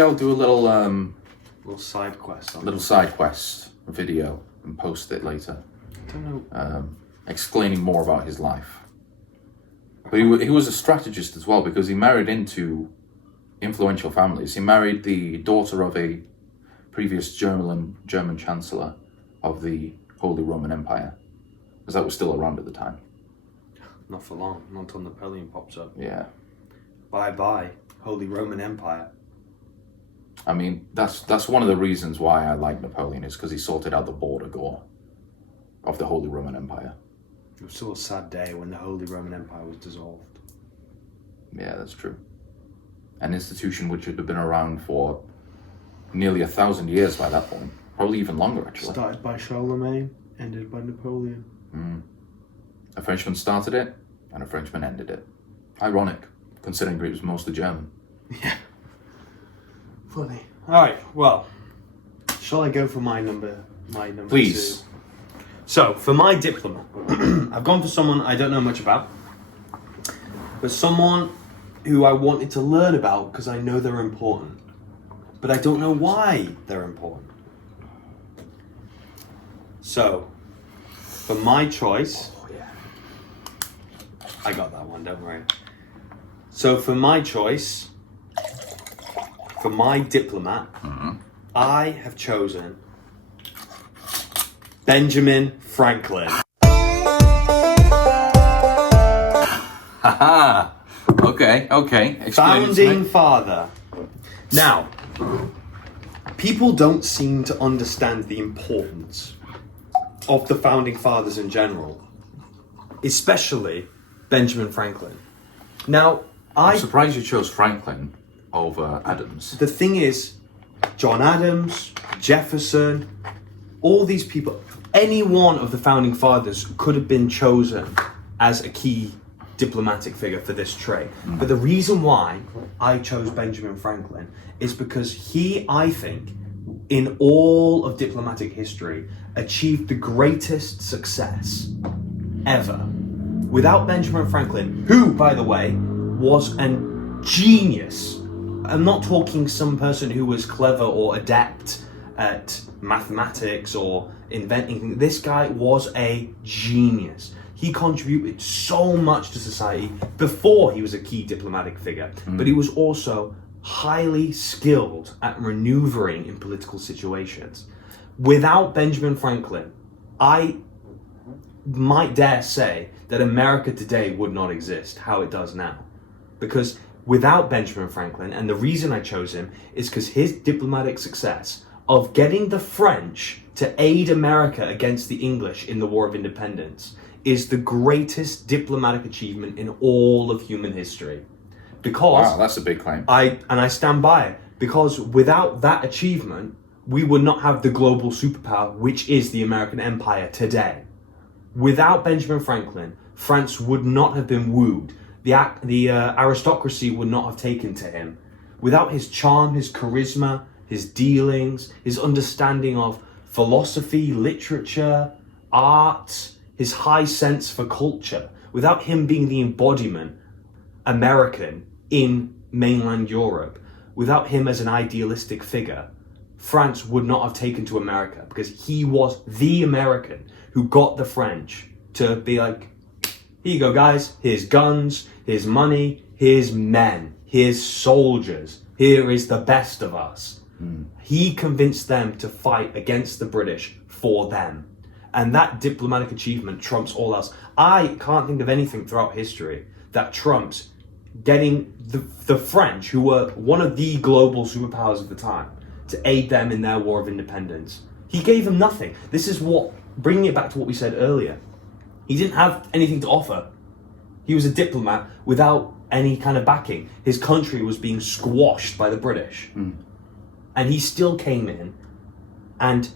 I'll do a little side quest. little side quest video and post it later. I don't know. Explaining more about his life. But he was a strategist as well, because he married into influential families. He married the daughter of a previous German chancellor of the Holy Roman Empire, because that was still around at the time. Not for long, not until Napoleon pops up. Yeah. Bye-bye, Holy Roman Empire. I mean, that's one of the reasons why I like Napoleon, is because he sorted out the border gore of the Holy Roman Empire. It was still a sad day when the Holy Roman Empire was dissolved. Yeah, that's true. An institution which had been around for nearly 1,000 years by that point. Probably even longer, actually. Started by Charlemagne, ended by Napoleon. A Frenchman started it, and a Frenchman ended it. Ironic, considering it was mostly German. Yeah. Funny. Alright, well, shall I go for my number Please. 2? So, for my diplomat, I've gone for someone I don't know much about, but someone who I wanted to learn about because I know they're important, but I don't know why they're important. So, for my choice... Oh, yeah. I got that one, don't worry. So, for my choice, for my diplomat, I have chosen Benjamin Franklin. Haha. Okay. Explain it to Founding me. father. Now, people don't seem to understand the importance of the founding fathers in general, especially Benjamin Franklin. Now, I'm surprised you chose Franklin over Adams. the thing is, John Adams, Jefferson, all these people, any one of the founding fathers could have been chosen as a key diplomatic figure for this trait. But the reason why I chose Benjamin Franklin is because he, I think, in all of diplomatic history, achieved the greatest success ever. Without Benjamin Franklin, who, by the way, was a genius. I'm not talking some person who was clever or adept at mathematics or inventing. This guy was a genius. He contributed so much to society before he was a key diplomatic figure, but he was also highly skilled at maneuvering in political situations. Without Benjamin Franklin, I might dare say that America today would not exist how it does now. Because without Benjamin Franklin, and the reason I chose him is because his diplomatic success of getting the French to aid America against the English in the War of Independence is the greatest diplomatic achievement in all of human history. Because Wow, that's a big claim. I stand by it, because without that achievement, we would not have the global superpower, which is the American Empire today. Without Benjamin Franklin, France would not have been wooed. The aristocracy would not have taken to him. Without his charm, his charisma, his dealings, his understanding of philosophy, literature, art, his high sense for culture, without him being the embodiment American in mainland Europe, without him as an idealistic figure, France would not have taken to America, because he was the American who got the French to be like, here you go, guys. Here's guns, here's money, here's men, here's soldiers. Here is the best of us. He convinced them to fight against the British for them. And that diplomatic achievement trumps all else. I can't think of anything throughout history that trumps getting the French, who were one of the global superpowers of the time, to aid them in their war of independence. He gave them nothing. This is what, bringing it back to what we said earlier, he didn't have anything to offer. He was a diplomat without any kind of backing. His country was being squashed by the British. And he still came in and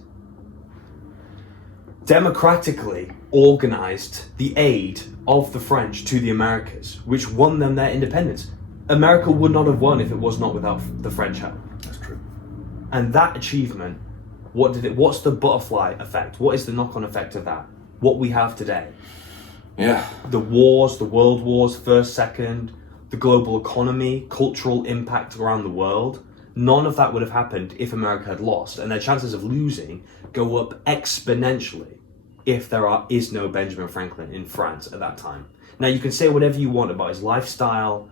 democratically organized the aid of the French to the Americas, which won them their independence. America would not have won if it was not without the French help. That's true. And that achievement, what's the butterfly effect? What is the knock-on effect of that? What we have today. Yeah. The wars, the world wars, first, second, the global economy, cultural impact around the world. None of that would have happened if America had lost, and their chances of losing go up exponentially if there is no Benjamin Franklin in France at that time. Now, you can say whatever you want about his lifestyle,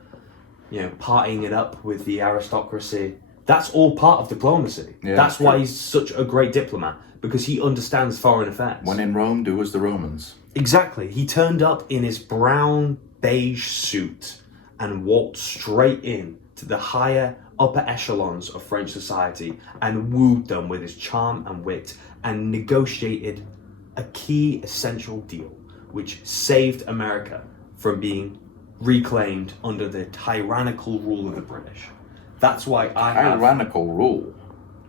partying it up with the aristocracy. That's all part of diplomacy. Yeah, that's why he's such a great diplomat, because he understands foreign affairs. When in Rome, do as the Romans. Exactly. He turned up in his brown beige suit and walked straight in to the upper echelons of French society and wooed them with his charm and wit and negotiated a key essential deal which saved America from being reclaimed under the tyrannical rule of the British. That's why I have... Tyrannical rule.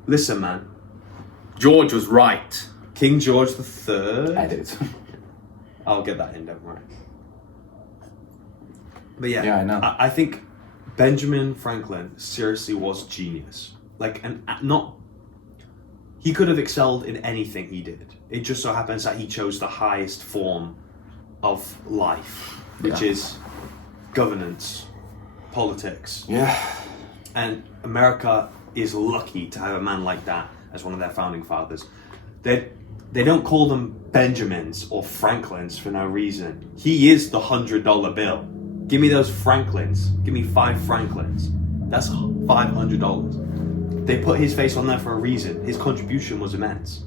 Listen, man. George was right. King George III... Edit. I'll get that in, don't worry. But yeah, Yeah, I know. I think Benjamin Franklin seriously was genius. He could have excelled in anything he did. It just so happens that he chose the highest form of life, which is governance, politics. Yeah. And America is lucky to have a man like that as one of their founding fathers. They don't call them Benjamins or Franklins for no reason. He is the $100 bill. Give me those Franklins. Give me 5 Franklins. That's $500. They put his face on there for a reason. His contribution was immense.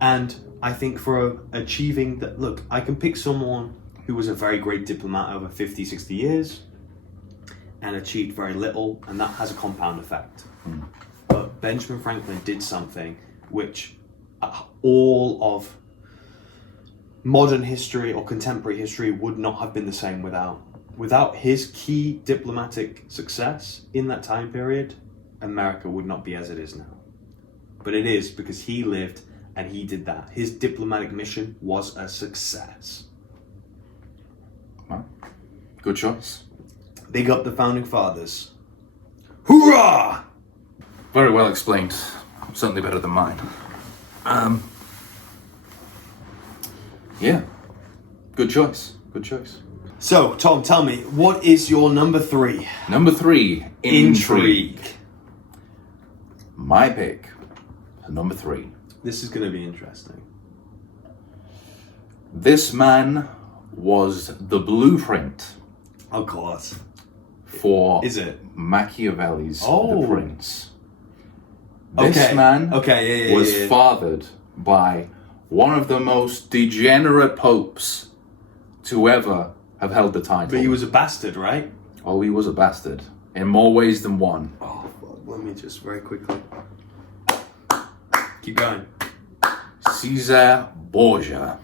And I think for achieving that, look, I can pick someone who was a very great diplomat over 50, 60 years and achieved very little, and that has a compound effect. But Benjamin Franklin did something which all of modern history or contemporary history would not have been the same without. Without his key diplomatic success in that time period, America would not be as it is now. But it is because he lived and he did that. His diplomatic mission was a success. Well, good choice. Big up the founding fathers. Hoorah! Very well explained. Certainly better than mine. Yeah. Good choice. Good choice. So, Tom, tell me, what is your number 3? Number 3, Intrigue. My pick for number 3. This is going to be interesting. This man was the blueprint Of course. for Is it? Machiavelli's Oh. The Prince. This Okay. man Okay, yeah, was yeah. fathered by one of the most degenerate popes to ever have held the title. But he was a bastard, right? Oh, he was a bastard in more ways than one. Oh, fuck. Let me just very quickly. Keep going. Caesar Borgia.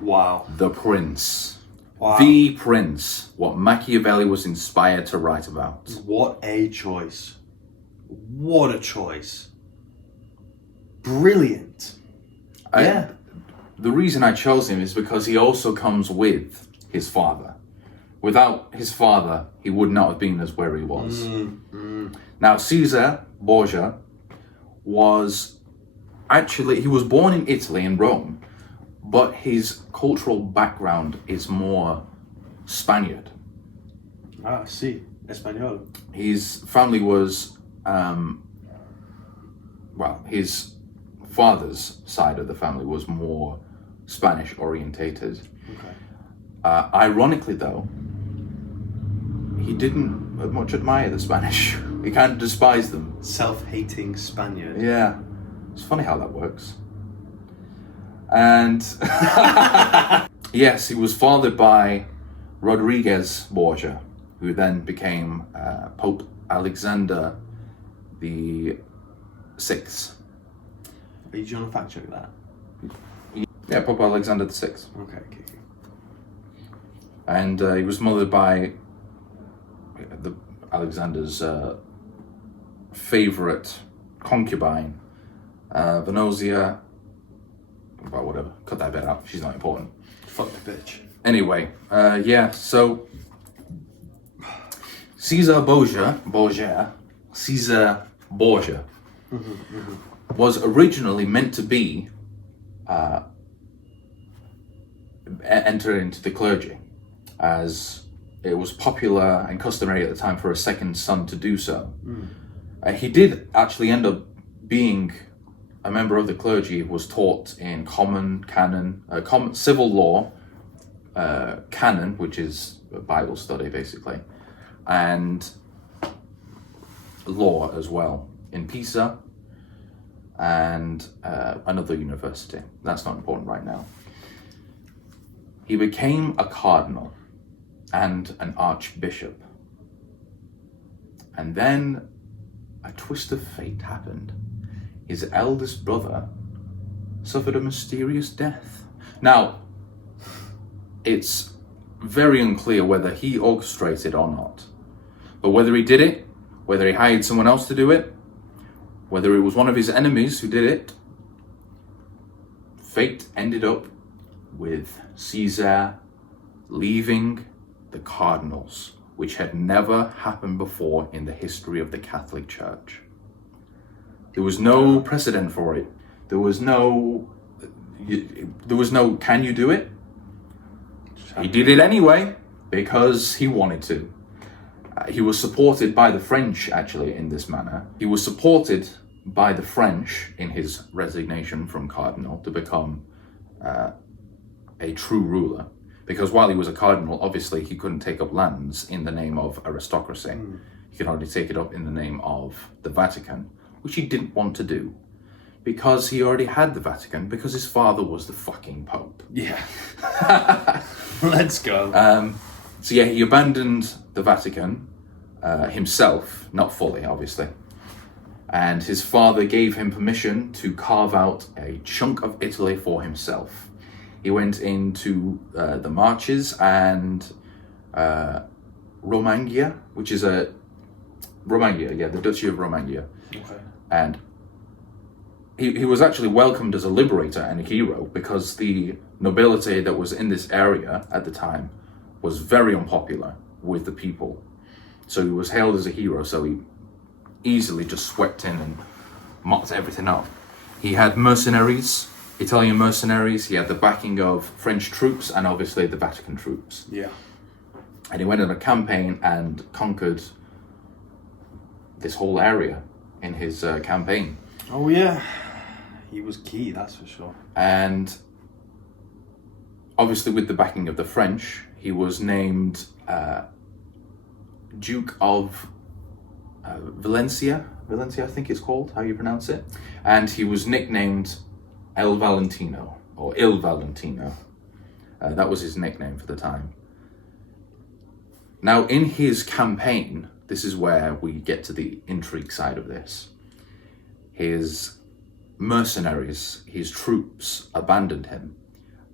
Wow. The Prince. Wow. The Prince. What Machiavelli was inspired to write about. What a choice. What a choice. Brilliant. Yeah. The reason I chose him is because he also comes with his father. Without his father, he would not have been as where he was. Now, Caesar Borgia was he was born in Italy, in Rome, but his cultural background is more Spaniard. Ah, sí. Español. His family was, his father's side of the family was more Spanish orientated. Okay. Ironically, though, he didn't much admire the Spanish. He kind of despised them. Self-hating Spaniard. Yeah, it's funny how that works. And yes, he was fathered by Rodriguez Borgia, who then became Pope Alexander the Sixth. Are you trying to fact check that? Yeah, Pope Alexander the Sixth. Okay. And he was mothered by Alexander's favorite concubine, Venosia. Well, whatever. Cut that bit out. She's not important. Fuck the bitch. Anyway, so Caesar Borgia was originally meant to be enter into the clergy, as it was popular and customary at the time for a second son to do so. He did actually end up being a member of the clergy, was taught in common civil law, canon, which is a Bible study basically, and law as well in Pisa and another university. That's not important right now. He became a cardinal and an archbishop. And then a twist of fate happened. His eldest brother suffered a mysterious death. Now, it's very unclear whether he orchestrated or not. But whether he did it, whether he hired someone else to do it, whether it was one of his enemies who did it, fate ended up with Caesar leaving the cardinals, which had never happened before in the history of the Catholic Church. There was no precedent for it. There was no, can you do it? He did it anyway because he wanted to. He was supported by the French, actually, in this manner. He was supported by the French in his resignation from cardinal to become a true ruler. Because while he was a cardinal, obviously he couldn't take up lands in the name of aristocracy. He could only take it up in the name of the Vatican, which he didn't want to do. Because he already had the Vatican, because his father was the fucking Pope. Yeah. Let's go. So yeah, he abandoned the Vatican himself, not fully, obviously. And his father gave him permission to carve out a chunk of Italy for himself. He went into the Marches and Romagna, which is the Duchy of Romagna. Okay. And he was actually welcomed as a liberator and a hero because the nobility that was in this area at the time was very unpopular with the people. So he was hailed as a hero, so he easily just swept in and mopped everything up. He had mercenaries, Italian mercenaries, he had the backing of French troops and obviously the Vatican troops. Yeah. And he went on a campaign and conquered this whole area in his campaign. Oh yeah. He was key, that's for sure. And obviously with the backing of the French, he was named Duke of Valencia, I think it's called, how you pronounce it. And he was nicknamed El Valentino, or Il Valentino. That was his nickname for the time. Now, in his campaign, this is where we get to the intrigue side of this. His mercenaries, his troops, abandoned him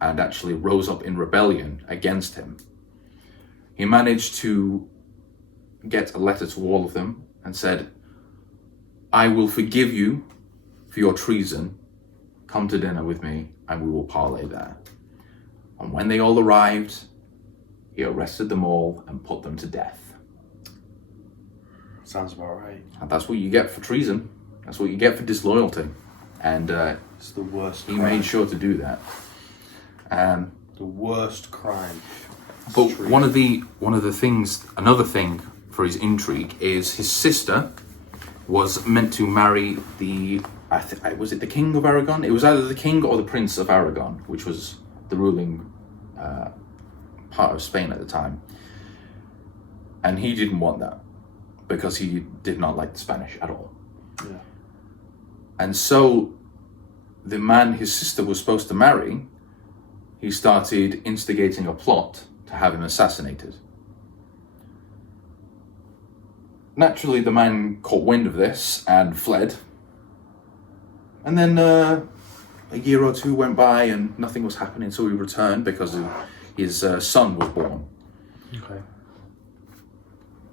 and actually rose up in rebellion against him. He managed to get a letter to all of them and said, I will forgive you for your treason. Come to dinner with me and we will parley there. And when they all arrived, he arrested them all and put them to death. Sounds about right. And that's what you get for treason. That's what you get for disloyalty. And It's the worst he crime. made sure to do that. The worst crime. But Intrigue. another thing for his intrigue is his sister was meant to marry the was it the King of Aragon? It was either the King or the Prince of Aragon, which was the ruling part of Spain at the time. And he didn't want that because he did not like the Spanish at all. Yeah. And so the man his sister was supposed to marry, he started instigating a plot to have him assassinated. Naturally, the man caught wind of this and fled. And then a year or two went by and nothing was happening, so he returned because his son was born. Okay.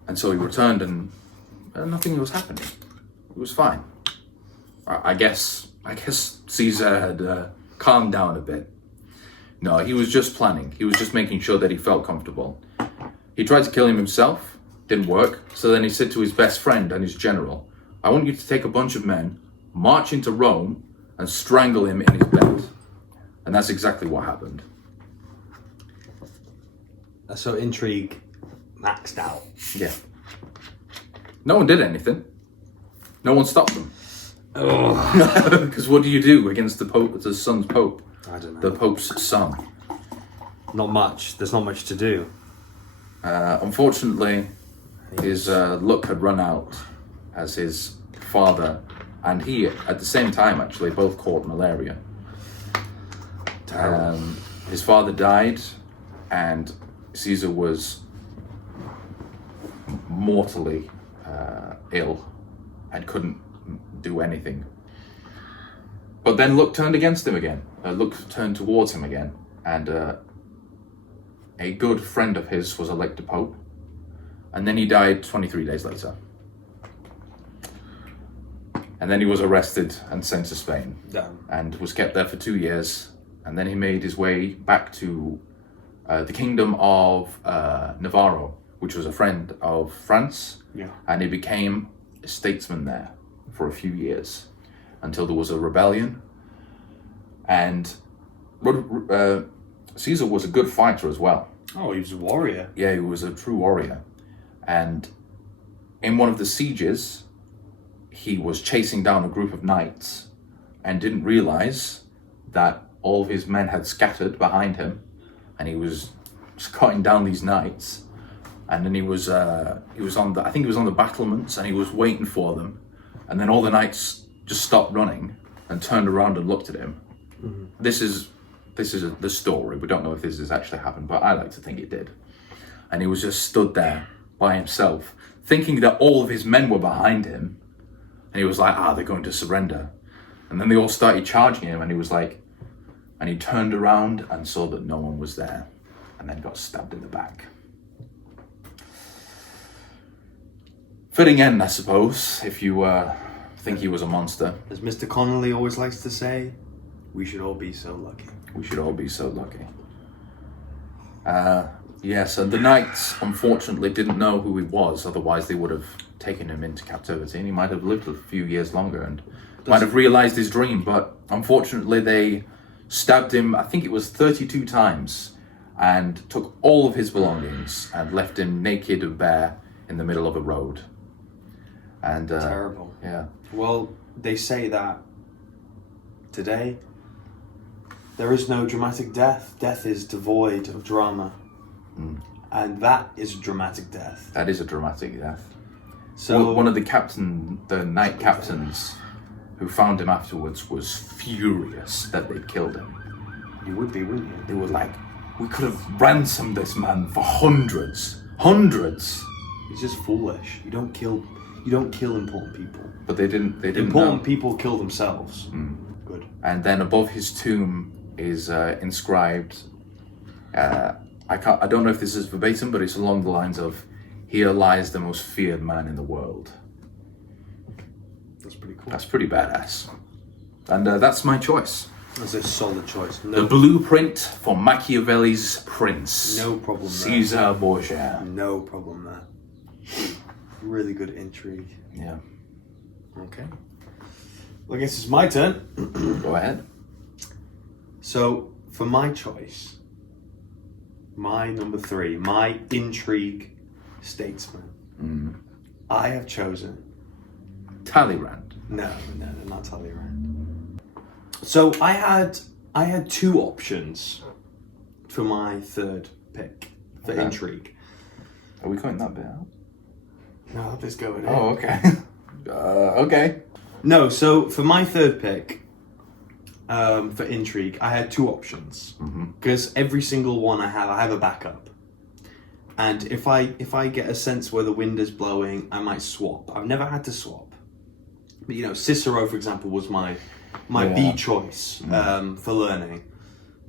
And so he returned and nothing was happening. It was fine. I guess Caesar had calmed down a bit. No, he was just planning. He was just making sure that he felt comfortable. He tried to kill him himself, didn't work. So then he said to his best friend and his general, I want you to take a bunch of men, march into Rome, and strangle him in his bed. And that's exactly what happened. So Intrigue maxed out. Yeah. No one did anything. No one stopped them. Because what do you do against the Pope, the son's Pope? I don't know. The Pope's son. Not much. There's not much to do. Unfortunately, his luck had run out as his father and he, at the same time, actually, both caught malaria. His father died, and Caesar was mortally ill and couldn't do anything. But then luck turned against him again. Luck turned towards him again, and a good friend of his was elected Pope, and then he died 23 days later. And then he was arrested and sent to Spain, and was kept there for 2 years, and then he made his way back to the kingdom of Navarro, which was a friend of France, and he became a statesman there for a few years, until there was a rebellion. And Caesar was a good fighter as well. Oh, he was a warrior. Yeah, he was a true warrior. And in one of the sieges, he was chasing down a group of knights and didn't realize that all of his men had scattered behind him, and he was just cutting down these knights. And then he was on the battlements, and he was waiting for them. And then all the knights just stopped running and turned around and looked at him. Mm-hmm. This is the story. We don't know if this has actually happened, but I like to think it did. And he was just stood there by himself, thinking that all of his men were behind him. And he was like, they're going to surrender. And then they all started charging him, and he was like, and he turned around and saw that no one was there, and then got stabbed in the back. Fitting end, I suppose, if you think he was a monster. As Mr. Connolly always likes to say, we should all be so lucky. We should all be so lucky. Yes, and the knights, unfortunately, didn't know who he was, otherwise they would have taken him into captivity, and he might have lived a few years longer and might have realized his dream, but unfortunately they stabbed him, I think it was 32 times, and took all of his belongings and left him naked and bare in the middle of a road. And terrible. Yeah. Well, they say that today there is no dramatic death. Death is devoid of drama. And that is a dramatic death. That is a dramatic death. So one of the knight captains who found him afterwards was furious that they'd killed him. You would be, wouldn't you? They were like, we could have ransomed this man for hundreds. He's just foolish. You don't kill important people. But they didn't Important know. people kill themselves. Good. And then above his tomb is inscribed, I don't know if this is verbatim, but it's along the lines of, "Here lies the most feared man in the world." That's pretty cool. That's pretty badass. And that's my choice. That's a solid choice. The blueprint for Machiavelli's prince. No problem there. Caesar Borgia. No problem there. Really good intrigue. Yeah. Okay. Well, I guess it's my turn. Go ahead. So, for my choice, my number 3, my intrigue statesman, I have chosen... Talleyrand. No, not Talleyrand. So I had two options for my third pick for Okay. Intrigue. Are we cutting that bit out? No, I'll just go with it. Oh, okay. Okay. No, so for my third pick, for Intrigue, I had two options. Because every single one I have a backup. And if I get a sense where the wind is blowing, I might swap. I've never had to swap. But, you know, Cicero, for example, was my Yeah. B choice for learning.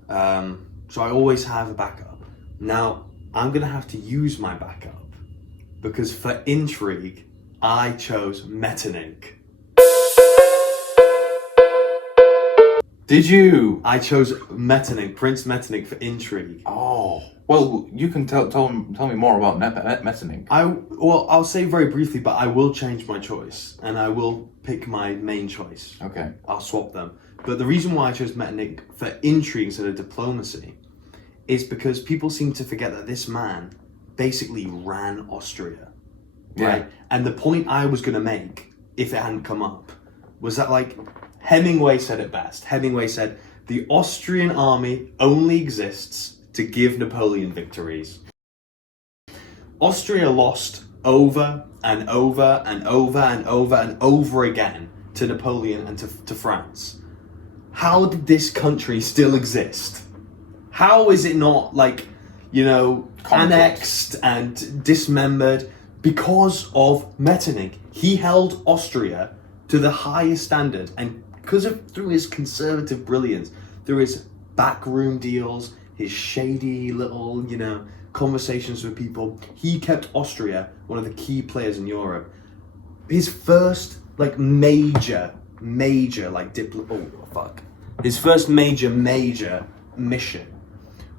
So I always have a backup. Now, I'm going to have to use my backup. Because for Intrigue, I chose Metternich. Did you? I chose Metternich, Prince Metternich for Intrigue. Oh. Well, you can tell me more about Metternich. I'll say very briefly, but I will change my choice. And I will pick my main choice. Okay. I'll swap them. But the reason why I chose Metternich for Intrigue instead of diplomacy is because people seem to forget that this man basically ran Austria. Right? Yeah. And the point I was going to make, if it hadn't come up, was that, like, Hemingway said it best. Hemingway said, the Austrian army only exists to give Napoleon victories. Austria lost over and over and over and over and over again to Napoleon and to France. How did this country still exist? How is it not, like, you know, Conquered. annexed and dismembered? Because of Metternich. He held Austria to the highest standard, and through his conservative brilliance, through his backroom deals, his shady little, you know, conversations with people, he kept Austria one of the key players in Europe. His first, like, major, like, his first major mission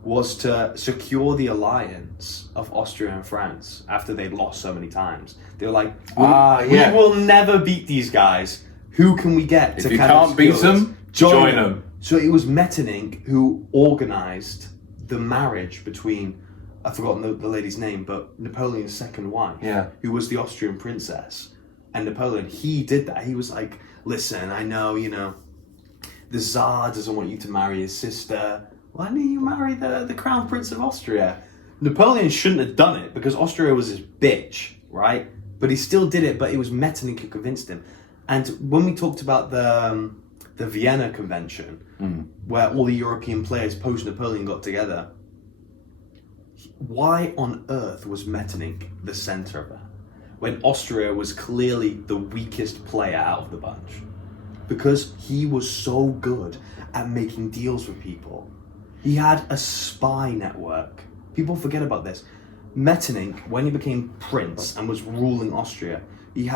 was to secure the alliance of Austria and France after they'd lost so many times. They were like, we will never beat these guys. Who can we get If you can't beat them, join them. So it was Metternich who organised the marriage between, I've forgotten the lady's name, but Napoleon's second wife, who was the Austrian princess, and Napoleon. He did that. He was like, listen, I know, you know, the Tsar doesn't want you to marry his sister. Why didn't you marry the Crown Prince of Austria? Napoleon shouldn't have done it because Austria was his bitch, right? But he still did it, but it was Metternich who convinced him. And when we talked about the Vienna Convention, where all the European players post-Napoleon got together, why on earth was Metternich the centre of that? When Austria was clearly the weakest player out of the bunch. Because he was so good at making deals with people. He had a spy network. People forget about this. Metternich, when he became prince and was ruling Austria, he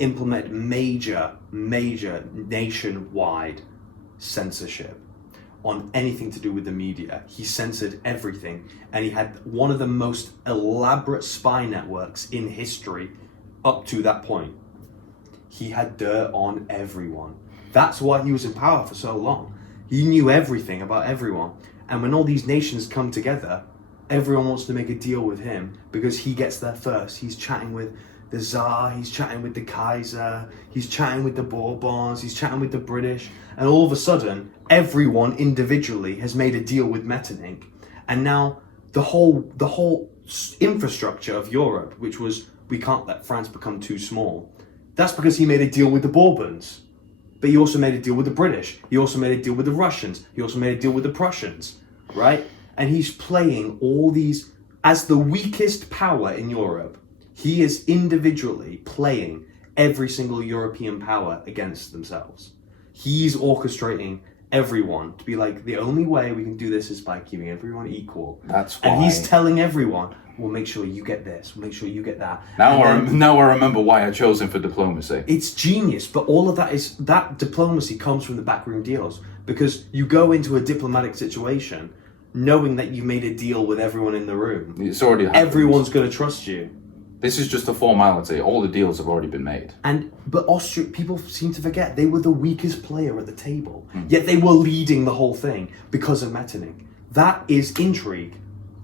implemented major nationwide censorship on anything to do with the media. He censored everything, and he had one of the most elaborate spy networks in history up to that point. He had dirt on everyone. That's why he was in power for so long. He knew everything about everyone. And when all these nations come together, everyone wants to make a deal with him because he gets there first. He's chatting with the Tsar, he's chatting with the Kaiser, he's chatting with the Bourbons, he's chatting with the British. And all of a sudden, everyone individually has made a deal with Metternich. And now the whole infrastructure of Europe, which was, we can't let France become too small, that's because he made a deal with the Bourbons. But he also made a deal with the British. He also made a deal with the Russians. He also made a deal with the Prussians, right? And he's playing all these, as the weakest power in Europe, he is individually playing every single European power against themselves. He's orchestrating everyone to be like, the only way we can do this is by keeping everyone equal. That's why. And he's telling everyone, we'll make sure you get this, we'll make sure you get that. Now I remember why I chose him for diplomacy. It's genius, but all of that diplomacy comes from the backroom deals. Because you go into a diplomatic situation knowing that you made a deal with everyone in the room. It's already happened. Everyone's going to trust you. This is just a formality. All the deals have already been made. But Austria, people seem to forget, they were the weakest player at the table. Yet they were leading the whole thing because of Metternich. That is intrigue.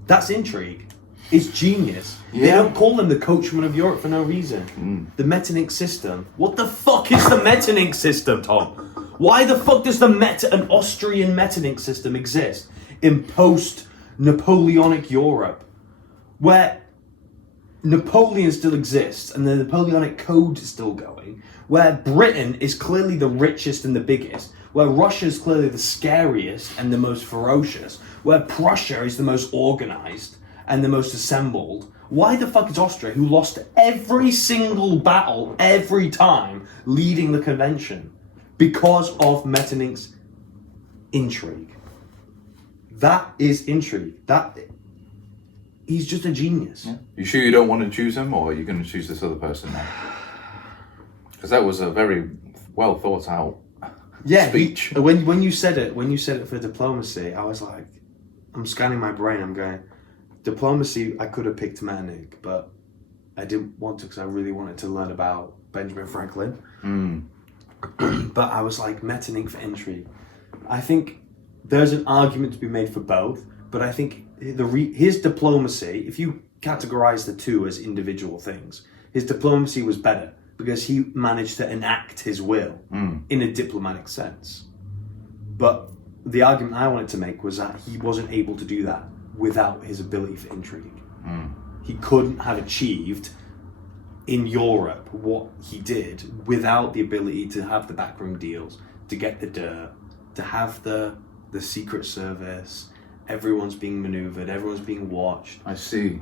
That's intrigue. is genius. They Yeah. don't call him the coachman of Europe for no reason. The Metternich system. What the fuck is the Metternich system, Tom? Why the fuck does an Austrian Metternich system exist in post-Napoleonic Europe, where Napoleon still exists and the Napoleonic Code is still going, where Britain is clearly the richest and the biggest, where Russia is clearly the scariest and the most ferocious, where Prussia is the most organized and the most assembled? Why the fuck is Austria, who lost every single battle every time, leading the convention? Because of Metternich's intrigue. That is intrigue. He's just a genius. Yeah. You sure you don't want to choose him, or are you going to choose this other person now? Because that was a very well thought out speech. When you said it for diplomacy, I was like, I'm scanning my brain. I'm going, diplomacy. I could have picked Metternich, but I didn't want to because I really wanted to learn about Benjamin Franklin. But I was like, Metternich for intrigue. I think there's an argument to be made for both, but I think his diplomacy, if you categorize the two as individual things, his diplomacy was better because he managed to enact his will in a diplomatic sense. But the argument I wanted to make was that he wasn't able to do that without his ability for intrigue. He couldn't have achieved in Europe what he did without the ability to have the backroom deals, to get the dirt, to have the secret service. Everyone's being maneuvered, everyone's being watched. I see.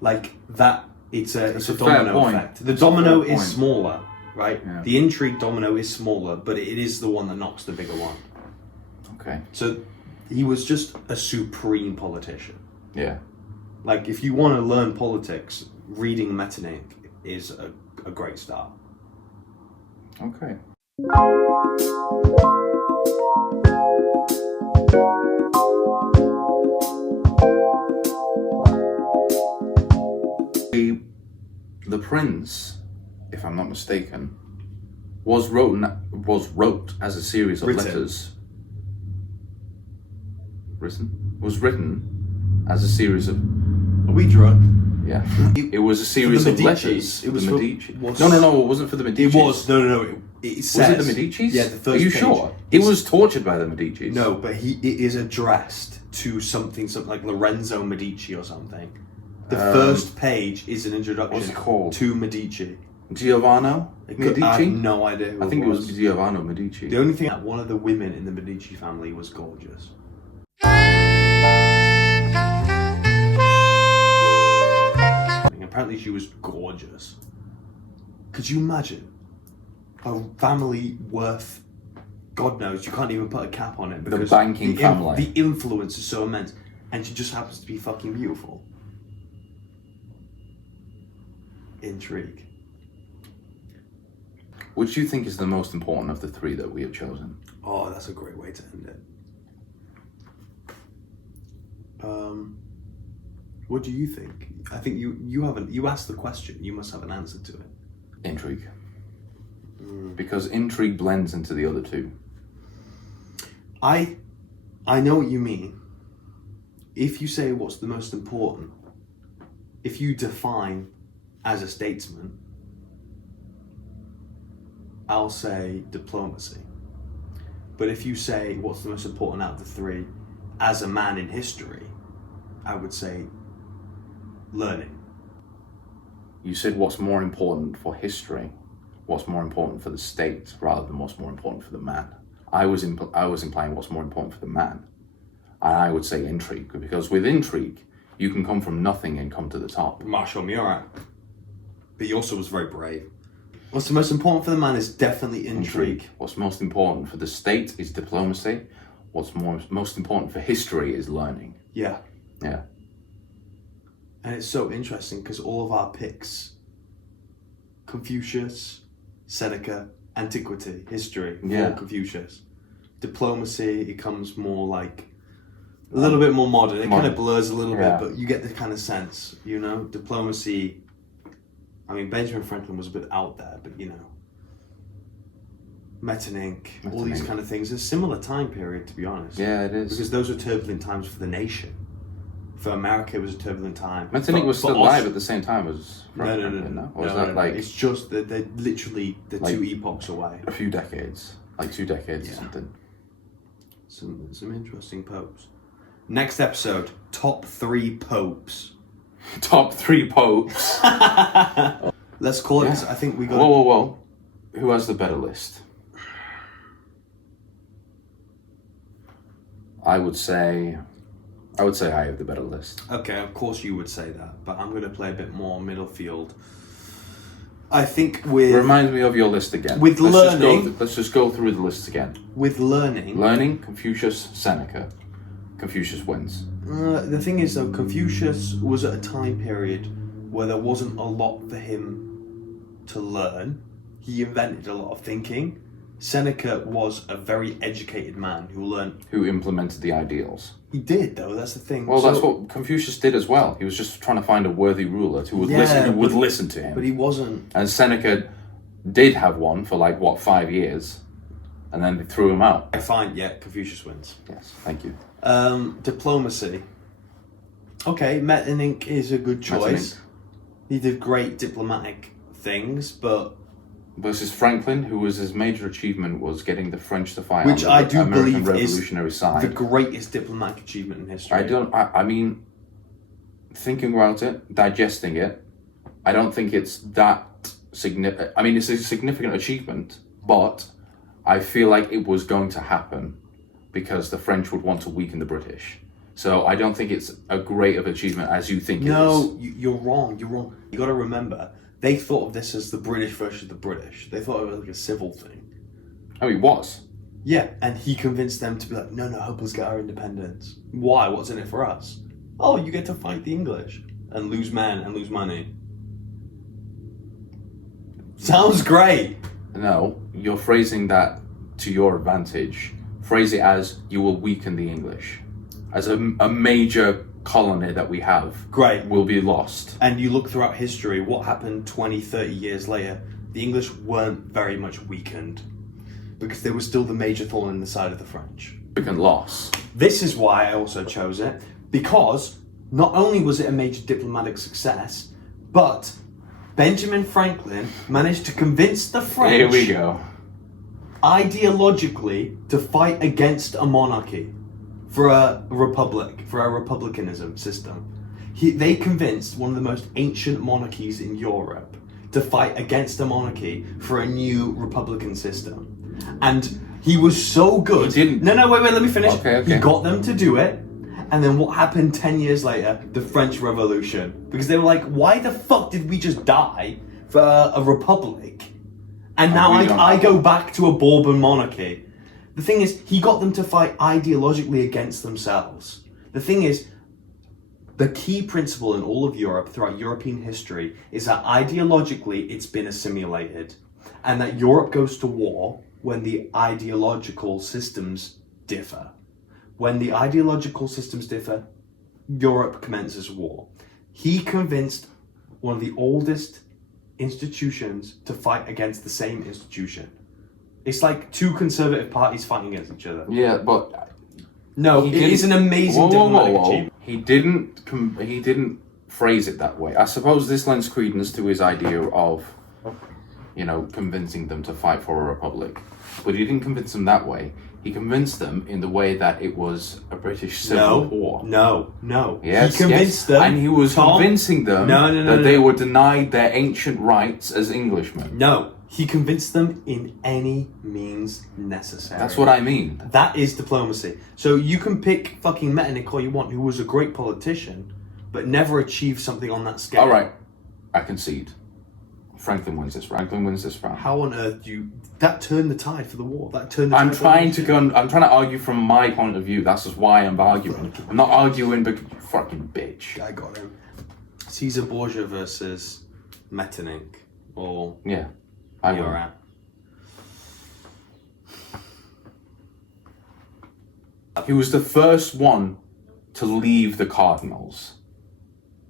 Like that, it's a fair domino point. effect. The domino Fair is point. smaller, right? Yeah. The intrigue domino is smaller, but it is the one that knocks the bigger one. Okay. So he was just a supreme politician. Yeah. Like, if you want to learn politics, reading Metternich is a great start. Okay. The Prince, if I'm not mistaken, was wrote as a series of Written. letters. Was written as a series of Are we drunk? yeah. It was a series the of Medicis. letters. It was the for- Medici. was- No, it wasn't for the Medici. It was. No. It says, Was it the Medicis? Yeah, the first Are you page. sure? He was tortured by the Medicis. No, but it is addressed to something like Lorenzo Medici or something. The first page is an introduction What's it called? to Medici. Giovanni Medici? I have no idea who I think it was Giovanni Medici. The only thing that one of the women in the Medici family was gorgeous. Apparently she was gorgeous. Could you imagine a family worth, God knows, you can't even put a cap on it because banking family. The influence is so immense, and she just happens to be fucking beautiful. Intrigue. Which do you think is the most important of the three that we have chosen? Oh, that's a great way to end it. What do you think? I think you asked the question. You must have an answer to it. Intrigue. Because intrigue blends into the other two. I know what you mean. If you say what's the most important, if you define as a statesman, I'll say diplomacy. But if you say what's the most important out of the three, as a man in history, I would say learning. You said what's more important for history, what's more important for the state, rather than what's more important for the man. I was implying what's more important for the man. And I would say intrigue, because with intrigue, you can come from nothing and come to the top. Marshal Murat. But he also was very brave. What's the most important for the man is definitely intrigue. What's most important for the state is diplomacy. What's most important for history is learning. Yeah. Yeah. And it's so interesting because all of our picks, Confucius, Seneca, antiquity, history, Yeah. all Confucius. Diplomacy, it comes more like a little bit more modern. It kind of blurs a little Yeah. bit, but you get the kind of sense, you know? Diplomacy, I mean, Benjamin Franklin was a bit out there, but you know. Metternich, all these kind of things. It's a similar time period, to be honest. Yeah, it is. Because those were turbulent times for the nation. For America, it was a turbulent time. Metternich For- was for still Aus- alive at the same time as Franklin, Or was that like It's just that they're literally Like- 2 epochs away. a few decades? Like 2 decades or Yeah. something. Some interesting popes. Next episode, top 3 popes. Top 3 popes. Let's call it. Yeah. I think we got. Whoa. Who has the better list? I would say I have the better list. Okay, of course you would say that, but I'm going to play a bit more middle field. I think with Remind me of your list again. With learning- Let's just go through the list again. learning. Learning, Confucius, Seneca. Confucius wins. The thing is, though, Confucius was at a time period where there wasn't a lot for him to learn. He invented a lot of thinking. Seneca was a very educated man who learned. Who implemented the ideals. He did, though. That's the thing. Well, So- that's what Confucius did as well. He was just trying to find a worthy ruler who would Yeah, listen to him. But he wasn't. And Seneca did have one for 5 years, and then they threw him out. I find, Confucius wins. Yes, thank you. Diplomacy. Okay, Metternich is a good choice. Metternich. He did great diplomatic things, but Versus Franklin, his major achievement was getting the French to fight which on I the do American believe is Revolutionary the side. greatest diplomatic achievement in history. I mean, thinking about it, digesting it, I don't think it's that significant. I mean, it's a significant achievement, but I feel like it was going to happen because the French would want to weaken the British. So I don't think it's a great of achievement as you think it is. No, you're wrong. You're wrong. You got to remember, they thought of this as the British versus the British. They thought it was like a civil thing. Oh, it was. Yeah, and he convinced them to be like, no, help us get our independence. Why? What's in it for us? Oh, you get to fight the English and lose men and lose money. Sounds great. No, you're phrasing that to your advantage. Phrase it as you will weaken the English. As a major colony that we have Great. will be lost. And you look throughout history, what happened 20, 30 years later? The English weren't very much weakened because they were still the major thorn in the side of the French. Significant loss. This is why I also chose it, because not only was it a major diplomatic success, but Benjamin Franklin managed to convince the French Here we go. ideologically to fight against a monarchy for a republic, for a republicanism system. They convinced one of the most ancient monarchies in Europe to fight against a monarchy for a new republican system. And he was so good. He didn't. No, wait, let me finish. Okay. He got them to do it. And then what happened 10 years later? The French Revolution. Because they were like, why the fuck did we just die for a republic? And now we don't I know. go back to a Bourbon monarchy. The thing is, he got them to fight ideologically against themselves. The thing is, the key principle in all of Europe, throughout European history, is that ideologically it's been assimilated. And that Europe goes to war when the ideological systems differ. When the ideological systems differ, Europe commences war. He convinced one of the oldest institutions to fight against the same institution. It's like two conservative parties fighting against each other. Yeah, but No, it is an amazing diplomatic achievement. He didn't phrase it that way. I suppose this lends credence to his idea of, convincing them to fight for a republic. But he didn't convince them that way. He convinced them in the way that it was a British civil war. No. Yes, He convinced them. And he was Tom, convincing them that they were denied their ancient rights as Englishmen. No, he convinced them in any means necessary. That's what I mean. That is diplomacy. So you can pick fucking Metternich all you want, who was a great politician, but never achieved something on that scale. All right, I concede. Franklin wins this round. How on earth do you... That turned the tide for the war. That turned the I'm tide trying for I'm trying to argue from my point of view. That's just why I'm arguing. I'm not arguing because you fucking bitch. I got him. Caesar Borgia versus Metternich. Or... Yeah, I You're will. right. He was the first one to leave the Cardinals.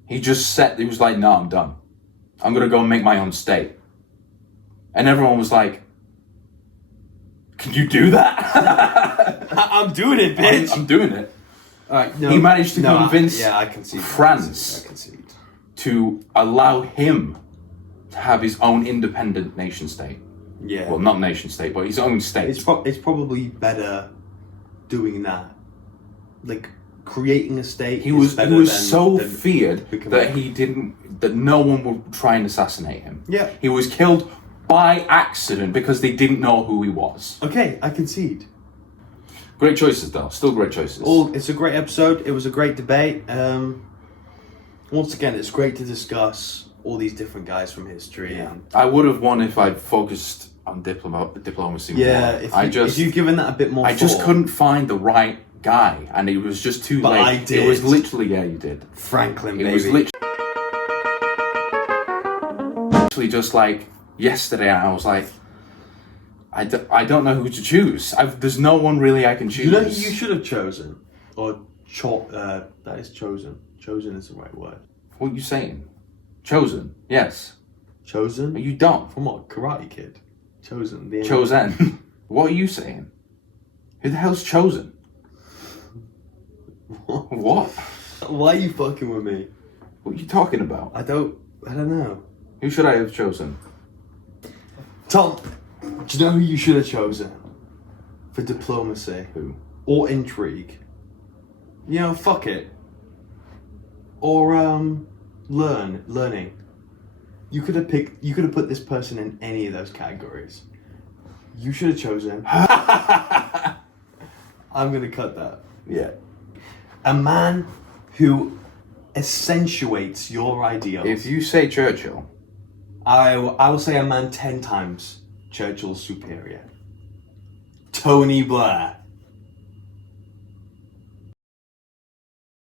He was like, no, I'm done. I'm going to go and make my own state. And everyone was like, can you do that? I'm doing it, bitch! I'm doing it. Alright, no, He managed to no, convince I can see France I can see it. to allow him to have his own independent nation state. Yeah. Well, not nation state, but his own state. It's probably better doing that. Like creating a state. He was so feared becoming- that no one would try and assassinate him. Yeah. He was killed by accident because they didn't know who he was. Okay, I concede. Great choices though, still great choices. It's a great episode. It was a great debate. Once again, it's great to discuss all these different guys from history. Yeah. And I would have won if I'd focused on diplomacy yeah, more. if you've given that a bit more I just thought. couldn't find the right guy, and it was just too But late. I did. It was literally, yeah, you did. Franklin, It baby. was literally just like yesterday. I was like, I don't know who to choose. There's no one really I can choose. You know who you should have chosen? Or that is chosen. Chosen is the right word. What are you saying? Chosen? Yes. Chosen? Are you dumb? From what? Karate Kid. Chosen. The Chosen. What are you saying? Who the hell's chosen? What? Why are you fucking with me? What are you talking about? I don't know. Who should I have chosen? Tom, do you know who you should have chosen? For diplomacy. Who? Or intrigue. You know, fuck it. Or learning. You could have put this person in any of those categories. You should have chosen. I'm gonna cut that. Yeah. A man who accentuates your ideals. If you say Churchill, I will say a man 10 times Churchill's superior. Tony Blair.